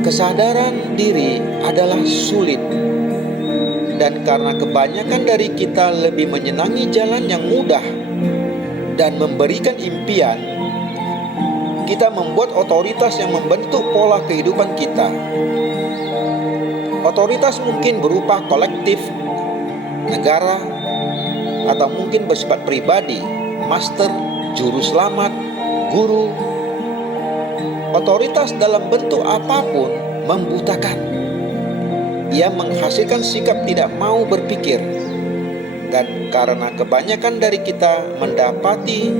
Kesadaran diri adalah sulit, dan karena kebanyakan dari kita lebih menyenangi jalan yang mudah dan memberikan impian, kita membuat otoritas yang membentuk pola kehidupan kita. Otoritas mungkin berupa kolektif, negara, atau mungkin bersifat pribadi, master, juru selamat, guru. Otoritas dalam bentuk apapun membutakan. Ia menghasilkan sikap tidak mau berpikir. Dan karena kebanyakan dari kita mendapati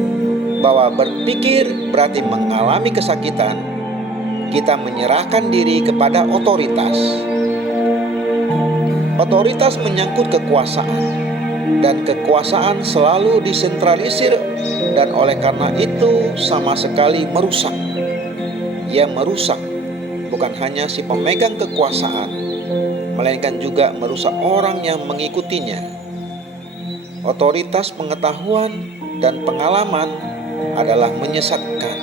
bahwa berpikir berarti mengalami kesakitan, kita menyerahkan diri kepada otoritas. Otoritas menyangkut kekuasaan, dan kekuasaan selalu disentralisir, dan oleh karena itu sama sekali merusak. Ia merusak bukan hanya si pemegang kekuasaan, melainkan juga merusak orang yang mengikutinya. Otoritas pengetahuan dan pengalaman adalah menyesatkan.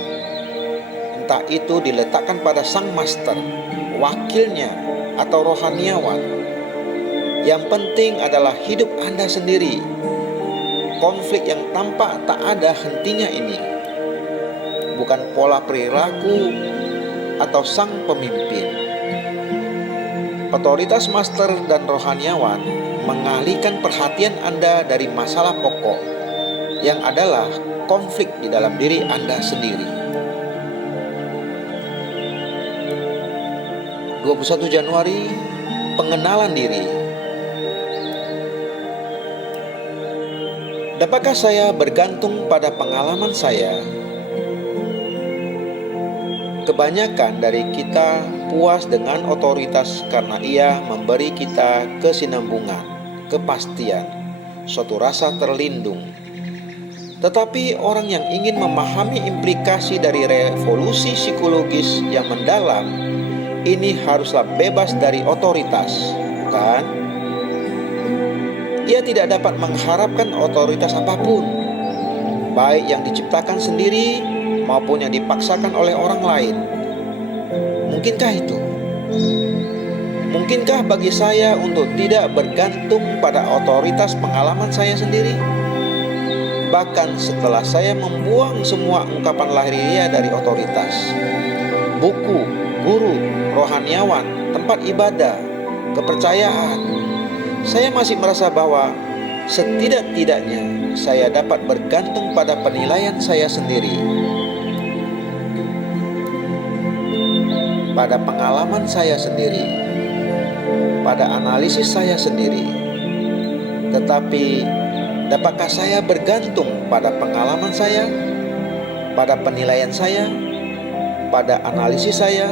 perintah itu diletakkan pada sang master, wakilnya, atau rohaniawan. Yang penting adalah hidup Anda sendiri. Konflik yang tampak tak ada hentinya ini, bukan pola perilaku atau sang pemimpin. Otoritas master dan rohaniawan mengalihkan perhatian Anda dari masalah pokok, yang adalah konflik di dalam diri Anda sendiri. 21 Januari, pengenalan diri. Dapatkah saya bergantung pada pengalaman saya? Kebanyakan dari kita puas dengan otoritas karena ia memberi kita kesinambungan, kepastian, suatu rasa terlindung. Tetapi orang yang ingin memahami implikasi dari revolusi psikologis yang mendalam ini haruslah bebas dari otoritas, bukan? Ia tidak dapat mengharapkan otoritas apapun, baik yang diciptakan sendiri maupun yang dipaksakan oleh orang lain. Mungkinkah itu? Mungkinkah bagi saya untuk tidak bergantung pada otoritas pengalaman saya sendiri? Bahkan setelah saya membuang semua ungkapan lahiriah dari otoritas, buku, guru, rohaniawan, tempat ibadah, kepercayaan, saya masih merasa bahwa setidak-tidaknya saya dapat bergantung pada penilaian saya sendiri, pada pengalaman saya sendiri, pada analisis saya sendiri. Tetapi dapatkah saya bergantung pada pengalaman saya, pada penilaian saya, pada analisis saya?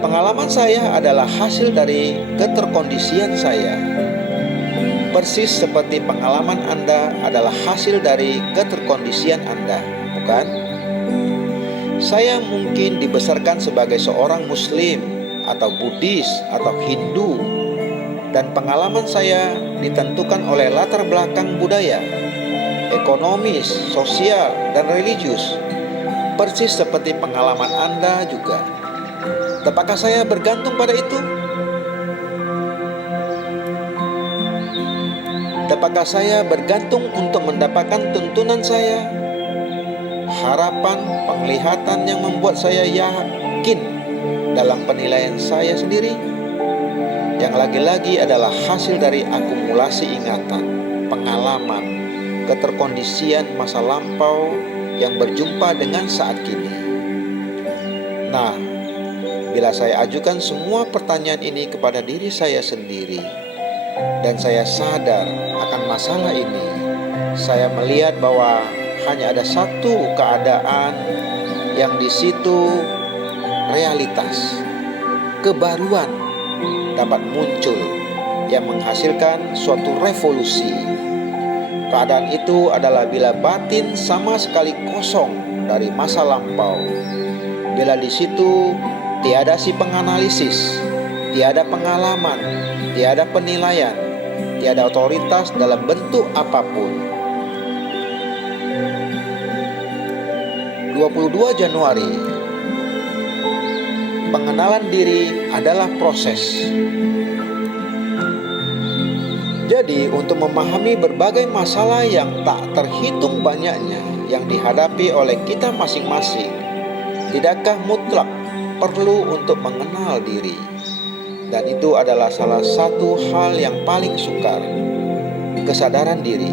Pengalaman saya adalah hasil dari keterkondisian saya, persis seperti pengalaman Anda adalah hasil dari keterkondisian Anda, bukan? Saya mungkin dibesarkan sebagai seorang Muslim atau Buddhis atau Hindu, dan pengalaman saya ditentukan oleh latar belakang budaya, ekonomis, sosial, dan religius, persis seperti pengalaman Anda juga. Dapatkah saya bergantung pada itu? Dapatkah saya bergantung untuk mendapatkan tuntunan saya, harapan, penglihatan yang membuat saya yakin dalam penilaian saya sendiri, yang lagi-lagi adalah hasil dari akumulasi ingatan, pengalaman, keterkondisian masa lampau yang berjumpa dengan saat kini. Nah, bila saya ajukan semua pertanyaan ini kepada diri saya sendiri, dan saya sadar akan masalah ini, saya melihat bahwa hanya ada satu keadaan yang di situ realitas, kebaruan dapat muncul yang menghasilkan suatu revolusi. Keadaan itu adalah bila batin sama sekali kosong dari masa lampau. Bila di situ tiada si penganalisis, tiada pengalaman, tiada penilaian, tiada otoritas dalam bentuk apapun. 22 Januari, pengenalan diri adalah proses. Jadi, untuk memahami berbagai masalah yang tak terhitung banyaknya yang dihadapi oleh kita masing-masing, tidakkah mutlak perlu untuk mengenal diri? Dan itu adalah salah satu hal yang paling sukar, kesadaran diri,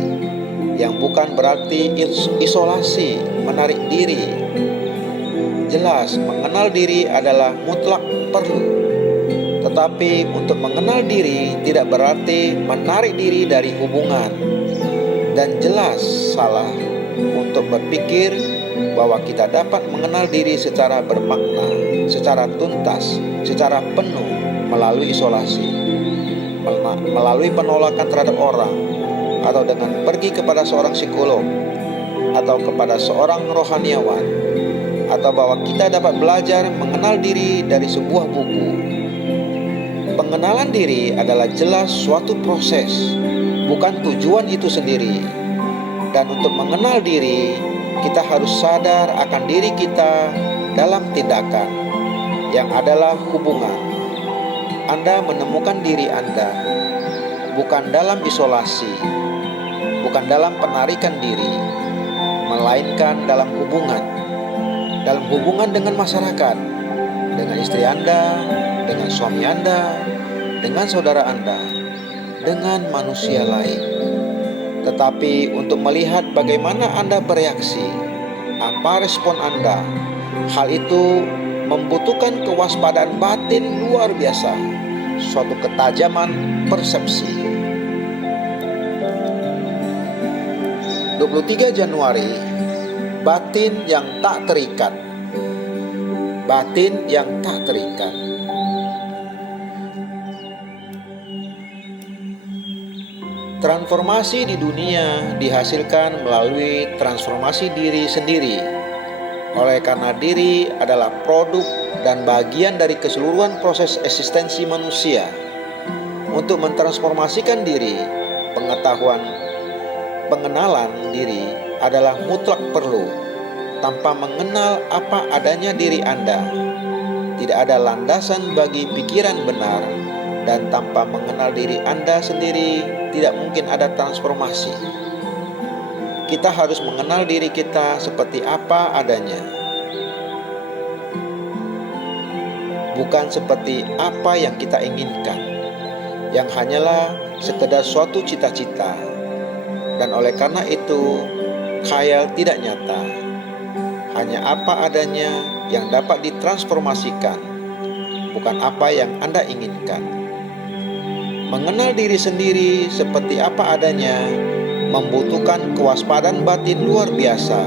yang bukan berarti isolasi, menarik diri. Jelas, mengenal diri adalah mutlak perlu. Tetapi untuk mengenal diri tidak berarti menarik diri dari hubungan. Dan jelas salah untuk berpikir bahwa kita dapat mengenal diri secara bermakna, secara tuntas, secara penuh melalui isolasi, melalui penolakan terhadap orang, atau dengan pergi kepada seorang psikolog, atau kepada seorang rohaniawan, atau bahwa kita dapat belajar mengenal diri dari sebuah buku. Pengenalan diri adalah jelas suatu proses, bukan tujuan itu sendiri. Dan untuk mengenal diri, kita harus sadar akan diri kita dalam tindakan, yang adalah hubungan. Anda menemukan diri Anda bukan dalam isolasi, bukan dalam penarikan diri, melainkan dalam hubungan dengan masyarakat, dengan istri Anda, dengan suami Anda, dengan saudara Anda, dengan manusia lain. Tetapi untuk melihat bagaimana Anda bereaksi, apa respon Anda, hal itu membutuhkan kewaspadaan batin luar biasa, suatu ketajaman persepsi. 23 Januari, batin yang tak terikat. Batin yang tak terikat. Transformasi di dunia dihasilkan melalui transformasi diri sendiri. Oleh karena diri adalah produk dan bagian dari keseluruhan proses eksistensi manusia. Untuk mentransformasikan diri, pengenalan diri adalah mutlak perlu. Tanpa mengenal apa adanya diri Anda, tidak ada landasan bagi pikiran benar, dan tanpa mengenal diri Anda sendiri, tidak mungkin ada transformasi. Kita harus mengenal diri kita seperti apa adanya, bukan seperti apa yang kita inginkan, yang hanyalah sekedar suatu cita-cita. Dan oleh karena itu, khayal tidak nyata, hanya apa adanya yang dapat ditransformasikan, bukan apa yang Anda inginkan. Mengenal diri sendiri seperti apa adanya membutuhkan kewaspadaan batin luar biasa.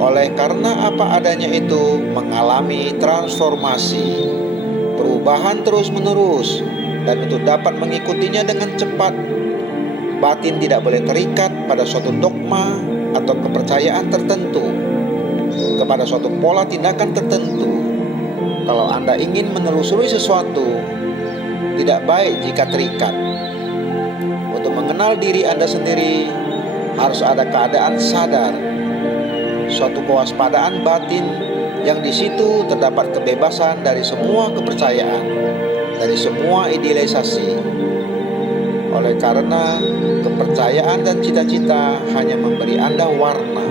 Oleh karena apa adanya itu mengalami transformasi, perubahan terus-menerus, dan itu dapat mengikutinya dengan cepat. Batin tidak boleh terikat pada suatu dogma atau kepercayaan tertentu, kepada suatu pola tindakan tertentu. Kalau Anda ingin menelusuri sesuatu, tidak baik jika terikat. Untuk mengenal diri Anda sendiri, harus ada keadaan sadar, suatu kewaspadaan batin yang di situ terdapat kebebasan dari semua kepercayaan, dari semua idealisasi. Oleh karena kepercayaan dan cita-cita hanya memberi Anda warna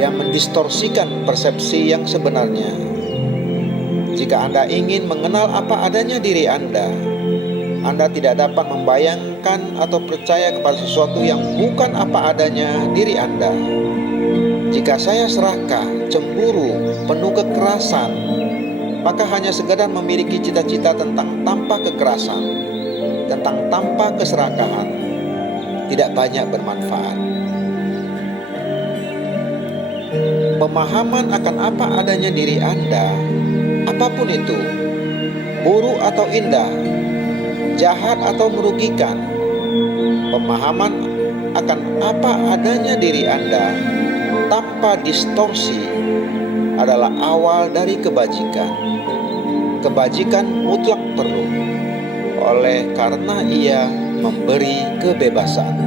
yang mendistorsikan persepsi yang sebenarnya. Jika Anda ingin mengenal apa adanya diri Anda tidak dapat membayangkan atau percaya kepada sesuatu yang bukan apa adanya diri Anda. Jika saya serakah, cemburu, penuh kekerasan, maka hanya sekedar memiliki cita-cita tentang tanpa kekerasan, tentang tanpa keserakahan, tidak banyak bermanfaat. Pemahaman akan apa adanya diri Anda, apapun itu, buruk atau indah, jahat atau merugikan, pemahaman akan apa adanya diri Anda tanpa distorsi adalah awal dari kebajikan. Kebajikan mutlak perlu, oleh karena ia memberi kebebasan.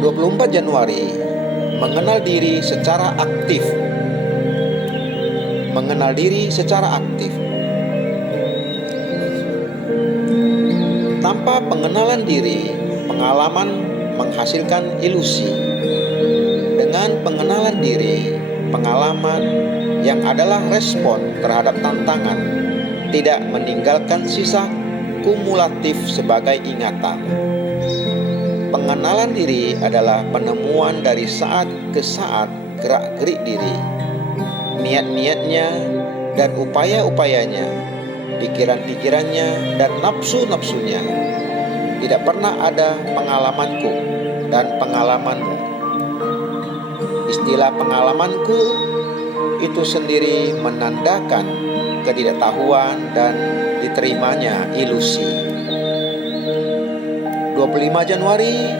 24 Januari, mengenal diri secara aktif. Mengenal diri secara aktif. Tanpa pengenalan diri, pengalaman menghasilkan ilusi. Dengan pengenalan diri, pengalaman yang adalah respon terhadap tantangan tidak meninggalkan sisa kumulatif sebagai ingatan. Pengenalan diri adalah penemuan dari saat ke saat gerak-gerik diri, niat-niatnya dan upaya-upayanya, pikiran-pikirannya dan nafsu-nafsunya. Tidak pernah ada pengalamanku dan pengalamanmu. Istilah pengalamanku itu sendiri menandakan ketidaktahuan dan diterimanya ilusi. 25 Januari,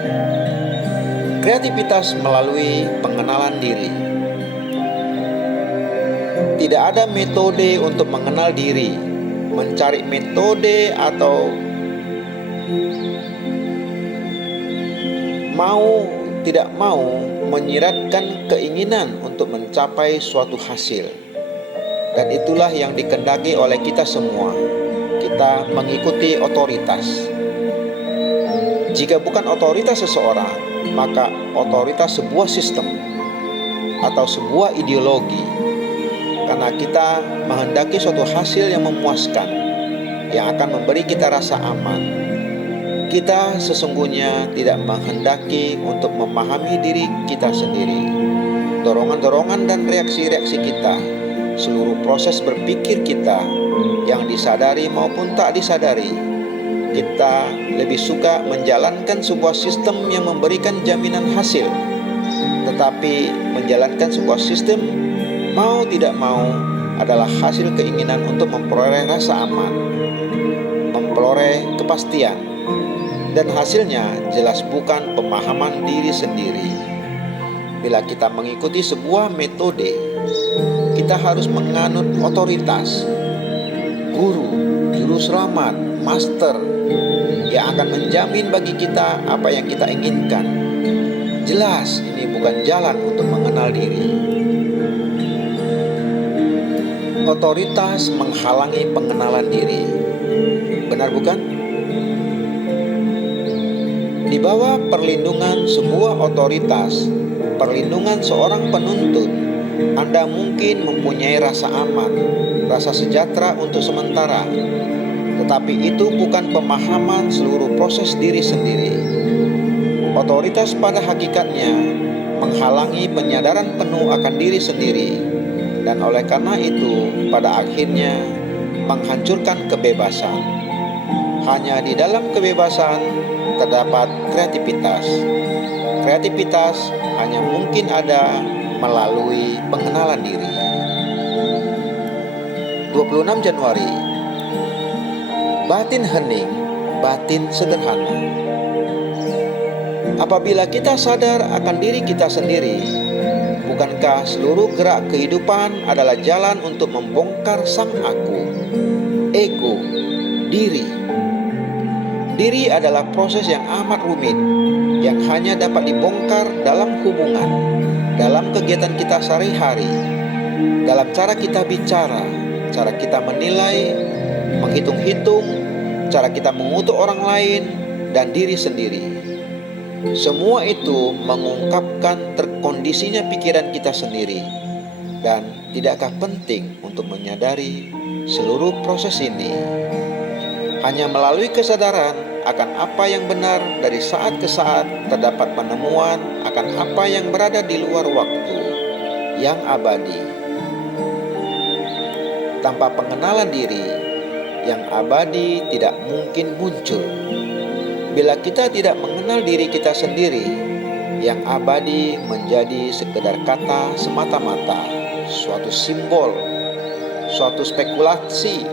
kreativitas melalui pengenalan diri. Tidak ada metode untuk mengenal diri. Mencari metode atau mau tidak mau menyiratkan keinginan untuk mencapai suatu hasil. Dan itulah yang dikehendaki oleh kita semua. Kita mengikuti otoritas. Jika bukan otoritas seseorang, maka otoritas sebuah sistem atau sebuah ideologi. Karena kita menghendaki suatu hasil yang memuaskan, yang akan memberi kita rasa aman. Kita sesungguhnya tidak menghendaki untuk memahami diri kita sendiri. Dorongan-dorongan dan reaksi-reaksi kita, seluruh proses berpikir kita yang disadari maupun tak disadari, kita lebih suka menjalankan sebuah sistem yang memberikan jaminan hasil. Tetapi menjalankan sebuah sistem mau tidak mau adalah hasil keinginan untuk memperoleh rasa aman, memperoleh kepastian, dan hasilnya jelas bukan pemahaman diri sendiri. Bila kita mengikuti sebuah metode, kita harus menganut otoritas, guru, juru selamat, master, yang akan menjamin bagi kita apa yang kita inginkan. Jelas ini bukan jalan untuk mengenal diri. Otoritas menghalangi pengenalan diri. Benar bukan? Di bawah perlindungan sebuah otoritas, perlindungan seorang penuntut, Anda mungkin mempunyai rasa aman, rasa sejahtera untuk sementara. Tetapi itu bukan pemahaman seluruh proses diri sendiri. Otoritas pada hakikatnya menghalangi penyadaran penuh akan diri sendiri. Dan oleh karena itu, pada akhirnya menghancurkan kebebasan. Hanya di dalam kebebasan terdapat kreativitas. Kreativitas hanya mungkin ada melalui pengenalan diri. 26 Januari. Batin hening, batin sederhana. Apabila kita sadar akan diri kita sendiri, bukankah seluruh gerak kehidupan adalah jalan untuk membongkar sang aku, ego, diri? Diri adalah proses yang amat rumit, yang hanya dapat dibongkar dalam hubungan, dalam kegiatan kita sehari-hari, dalam cara kita bicara, cara kita menilai, menghitung-hitung, cara kita mengutuk orang lain, dan diri sendiri. Semua itu mengungkapkan terkondisinya pikiran kita sendiri. Dan tidakkah penting untuk menyadari seluruh proses ini? Hanya melalui kesadaran akan apa yang benar dari saat ke saat terdapat penemuan akan apa yang berada di luar waktu yang abadi. Tanpa pengenalan diri, yang abadi tidak mungkin muncul. Bila kita tidak mengenal diri kita sendiri, yang abadi menjadi sekedar kata semata-mata, suatu simbol, suatu spekulasi,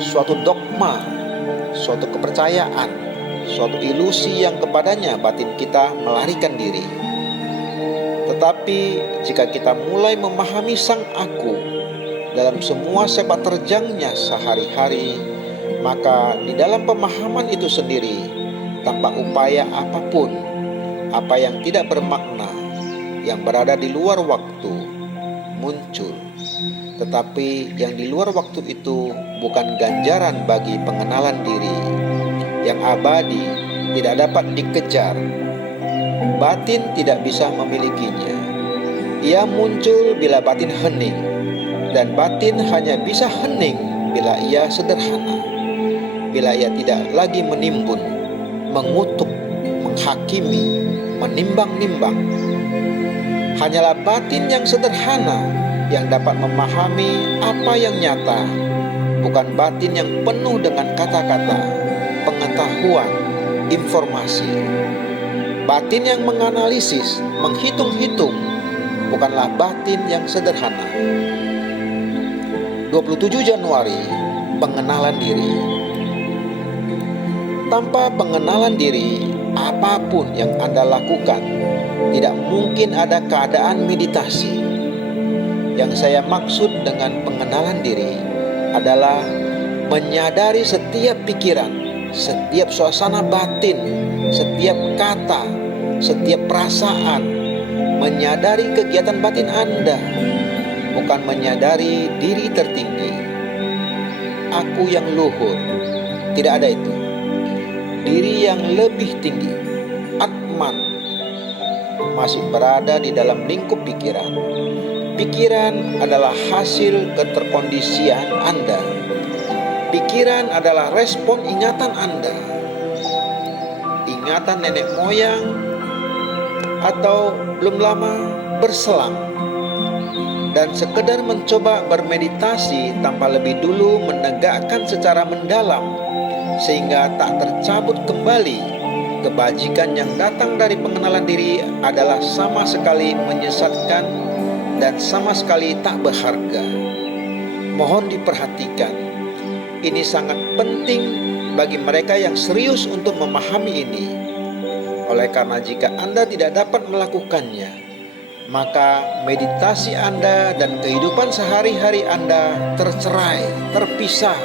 suatu dogma, suatu kepercayaan, suatu ilusi yang kepadanya batin kita melarikan diri. Tetapi jika kita mulai memahami sang aku dalam semua sepak terjangnya sehari-hari, maka di dalam pemahaman itu sendiri, tanpa upaya apapun, apa yang tidak bermakna, yang berada di luar waktu, muncul. Tetapi yang di luar waktu itu bukan ganjaran bagi pengenalan diri. Yang abadi tidak dapat dikejar. Batin tidak bisa memilikinya. Ia muncul bila batin hening, dan batin hanya bisa hening bila ia sederhana, bila ia tidak lagi menimbun, mengutuk, menghakimi, menimbang-nimbang. Hanyalah batin yang sederhana yang dapat memahami apa yang nyata, bukan batin yang penuh dengan kata-kata, pengetahuan, informasi. Batin yang menganalisis, menghitung-hitung, bukanlah batin yang sederhana. 27 Januari, pengenalan diri. Tanpa pengenalan diri, apapun yang Anda lakukan, tidak mungkin ada keadaan meditasi. Yang saya maksud dengan pengenalan diri adalah menyadari setiap pikiran, setiap suasana batin, setiap kata, setiap perasaan, menyadari kegiatan batin Anda, bukan menyadari diri tertinggi. Aku yang luhur, tidak ada itu. Diri yang lebih tinggi, Atman, masih berada di dalam lingkup pikiran. Pikiran adalah hasil keterkondisian Anda. Pikiran adalah respon ingatan Anda. Ingatan nenek moyang atau belum lama berselang. Dan sekedar mencoba bermeditasi tanpa lebih dulu menegakkan secara mendalam sehingga tak tercabut kembali, kebajikan yang datang dari pengenalan diri adalah sama sekali menyesatkan dan sama sekali tak berharga. Mohon diperhatikan, ini sangat penting bagi mereka yang serius untuk memahami ini. Oleh karena jika Anda tidak dapat melakukannya, maka meditasi Anda dan kehidupan sehari-hari Anda tercerai, terpisah,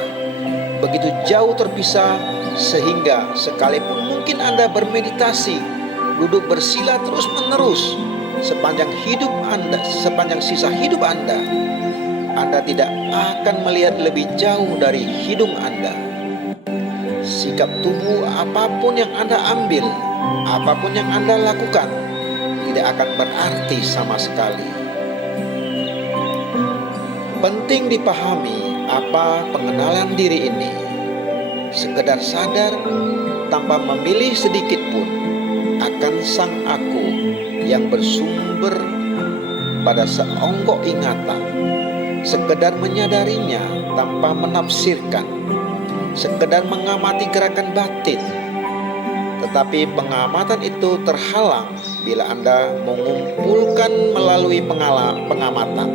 begitu jauh terpisah sehingga sekalipun mungkin Anda bermeditasi, duduk bersila terus-menerus sepanjang hidup Anda, sepanjang sisa hidup Anda tidak akan melihat lebih jauh dari hidung Anda. Sikap tubuh apapun yang Anda ambil, apapun yang Anda lakukan, tidak akan berarti sama sekali. Penting dipahami apa pengenalan diri ini. Sekedar sadar tanpa memilih sedikit pun akan sang aku yang bersumber pada seonggok ingatan. Sekedar menyadarinya tanpa menafsirkan. Sekedar mengamati gerakan batin. Tetapi pengamatan itu terhalang bila Anda mengumpulkan melalui pengamatan.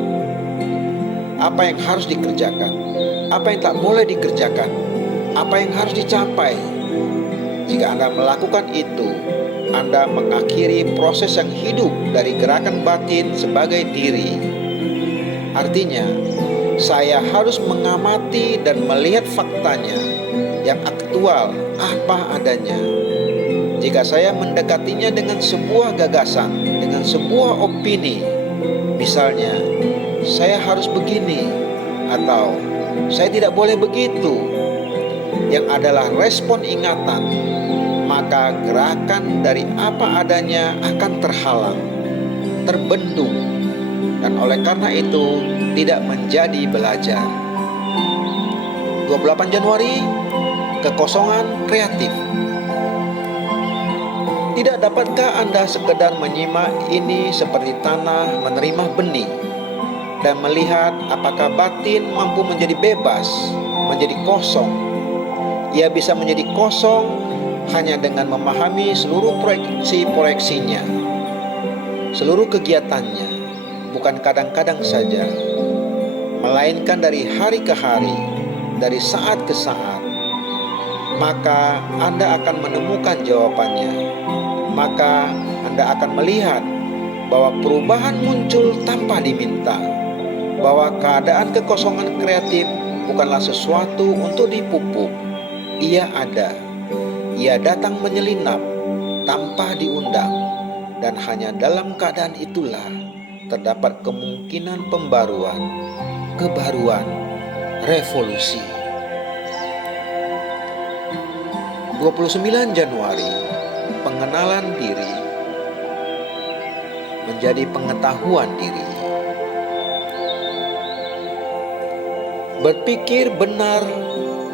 Apa yang harus dikerjakan, apa yang tak boleh dikerjakan, apa yang harus dicapai. Jika Anda melakukan itu, Anda mengakhiri proses yang hidup dari gerakan batin sebagai diri. Artinya, saya harus mengamati dan melihat faktanya yang aktual apa adanya. Jika saya mendekatinya dengan sebuah gagasan, dengan sebuah opini, misalnya, saya harus begini, atau saya tidak boleh begitu, yang adalah respon ingatan, maka gerakan dari apa adanya akan terhalang, terbendung, dan oleh karena itu tidak menjadi belajar. 28 Januari, kekosongan kreatif. Tidak dapatkah Anda sekedar menyimak ini seperti tanah menerima benih dan melihat apakah batin mampu menjadi bebas, menjadi kosong? Ia bisa menjadi kosong hanya dengan memahami seluruh proyeksi-proyeksinya, seluruh kegiatannya, bukan kadang-kadang saja, melainkan dari hari ke hari, dari saat ke saat. Maka Anda akan menemukan jawabannya. Maka Anda akan melihat bahwa perubahan muncul tanpa diminta, bahwa keadaan kekosongan kreatif bukanlah sesuatu untuk dipupuk. Ia ada, ia datang menyelinap tanpa diundang, dan hanya dalam keadaan itulah terdapat kemungkinan pembaruan, kebaruan, revolusi. 29 Januari, pengenalan diri menjadi pengetahuan diri. Berpikir benar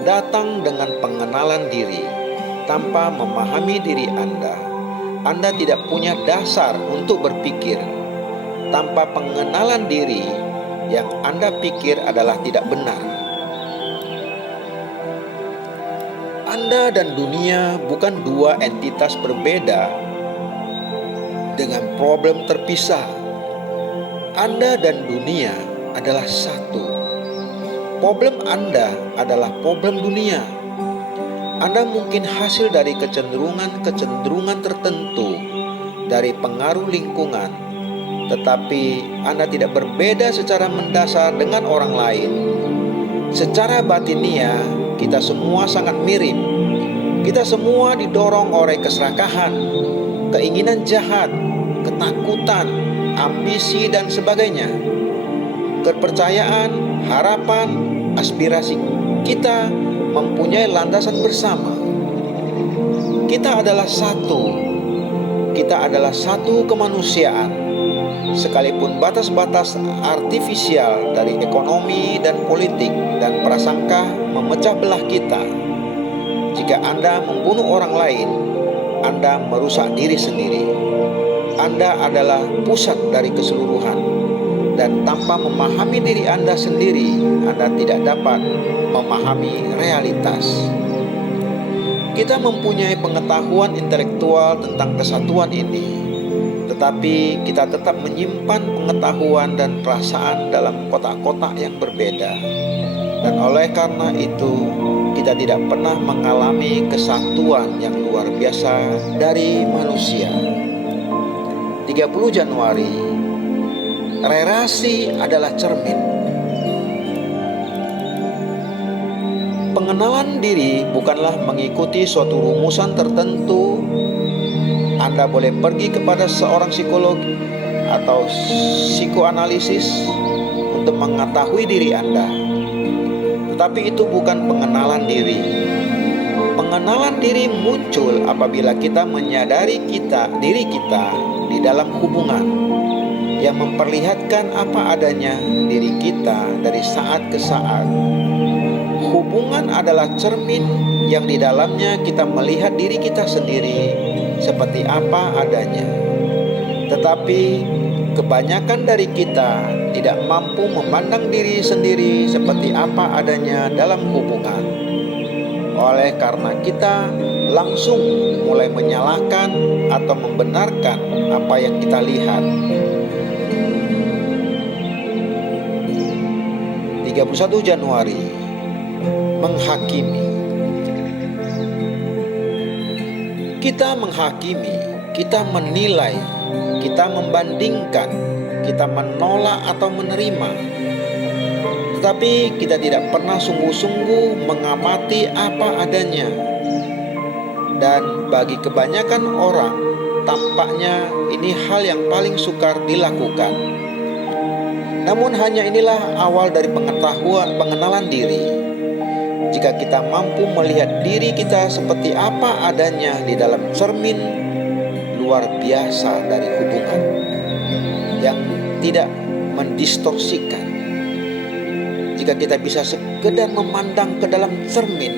datang dengan pengenalan diri. Tanpa memahami diri Anda tidak punya dasar untuk berpikir. Tanpa pengenalan diri, yang Anda pikir adalah tidak benar. Anda dan dunia bukan dua entitas berbeda dengan problem terpisah. Anda dan dunia adalah satu. Problem Anda adalah problem dunia. Anda mungkin hasil dari kecenderungan tertentu, dari pengaruh lingkungan, tetapi Anda tidak berbeda secara mendasar dengan orang lain. Secara batinia, kita semua sangat mirip. Kita semua didorong oleh keserakahan, keinginan jahat, ketakutan, ambisi, dan sebagainya. Kepercayaan, harapan, aspirasi kita mempunyai landasan bersama. Kita adalah satu. Kita adalah satu kemanusiaan. Sekalipun batas-batas artifisial dari ekonomi dan politik dan prasangka memecah belah kita. Jika Anda membunuh orang lain, Anda merusak diri sendiri. Anda adalah pusat dari keseluruhan, dan tanpa memahami diri Anda sendiri, Anda tidak dapat memahami realitas. Kita mempunyai pengetahuan intelektual tentang kesatuan ini, tetapi kita tetap menyimpan pengetahuan dan perasaan dalam kotak-kotak yang berbeda. Dan oleh karena itu, kita tidak pernah mengalami kesatuan yang luar biasa dari manusia. 30 Januari, relasi adalah cermin. Pengenalan diri bukanlah mengikuti suatu rumusan tertentu. Anda boleh pergi kepada seorang psikolog atau psikoanalisis untuk mengetahui diri Anda. Tetapi itu bukan pengenalan diri. Pengenalan diri muncul apabila kita menyadari diri kita di dalam hubungan yang memperlihatkan apa adanya diri kita dari saat ke saat. Hubungan adalah cermin yang di dalamnya kita melihat diri kita sendiri seperti apa adanya. Tetapi kebanyakan dari kita tidak mampu memandang diri sendiri seperti apa adanya dalam hubungan. Oleh karena kita langsung mulai menyalahkan atau membenarkan apa yang kita lihat. 31 Januari, menghakimi. Kita menghakimi, kita menilai, kita membandingkan, kita menolak atau menerima. Tetapi kita tidak pernah sungguh-sungguh mengamati apa adanya. Dan bagi kebanyakan orang, tampaknya ini hal yang paling sukar dilakukan. Namun hanya inilah awal dari pengenalan diri. Jika kita mampu melihat diri kita seperti apa adanya di dalam cermin luar biasa dari hubungan yang tidak mendistorsikan. Jika kita bisa sekedar memandang ke dalam cermin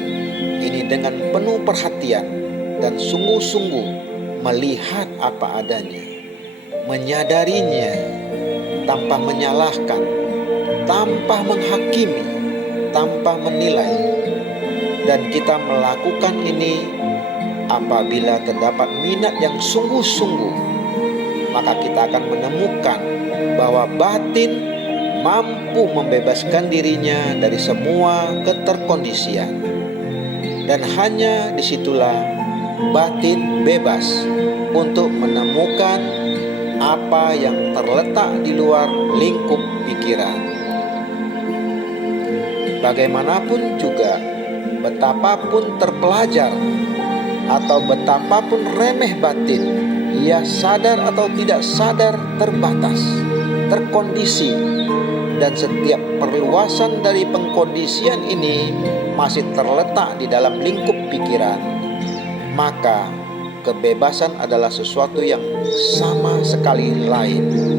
ini dengan penuh perhatian dan sungguh-sungguh melihat apa adanya, menyadarinya tanpa menyalahkan, tanpa menghakimi, tanpa menilai. Dan kita melakukan ini apabila terdapat minat yang sungguh-sungguh, maka kita akan menemukan bahwa batin mampu membebaskan dirinya dari semua keterkondisian. Dan hanya disitulah batin bebas untuk menemukan apa yang terletak di luar lingkup pikiran. Bagaimanapun juga, betapapun terpelajar atau betapapun remeh batin, ia sadar atau tidak sadar terbatas, terkondisi, dan setiap perluasan dari pengkondisian ini masih terletak di dalam lingkup pikiran. Maka kebebasan adalah sesuatu yang sama sekali lain.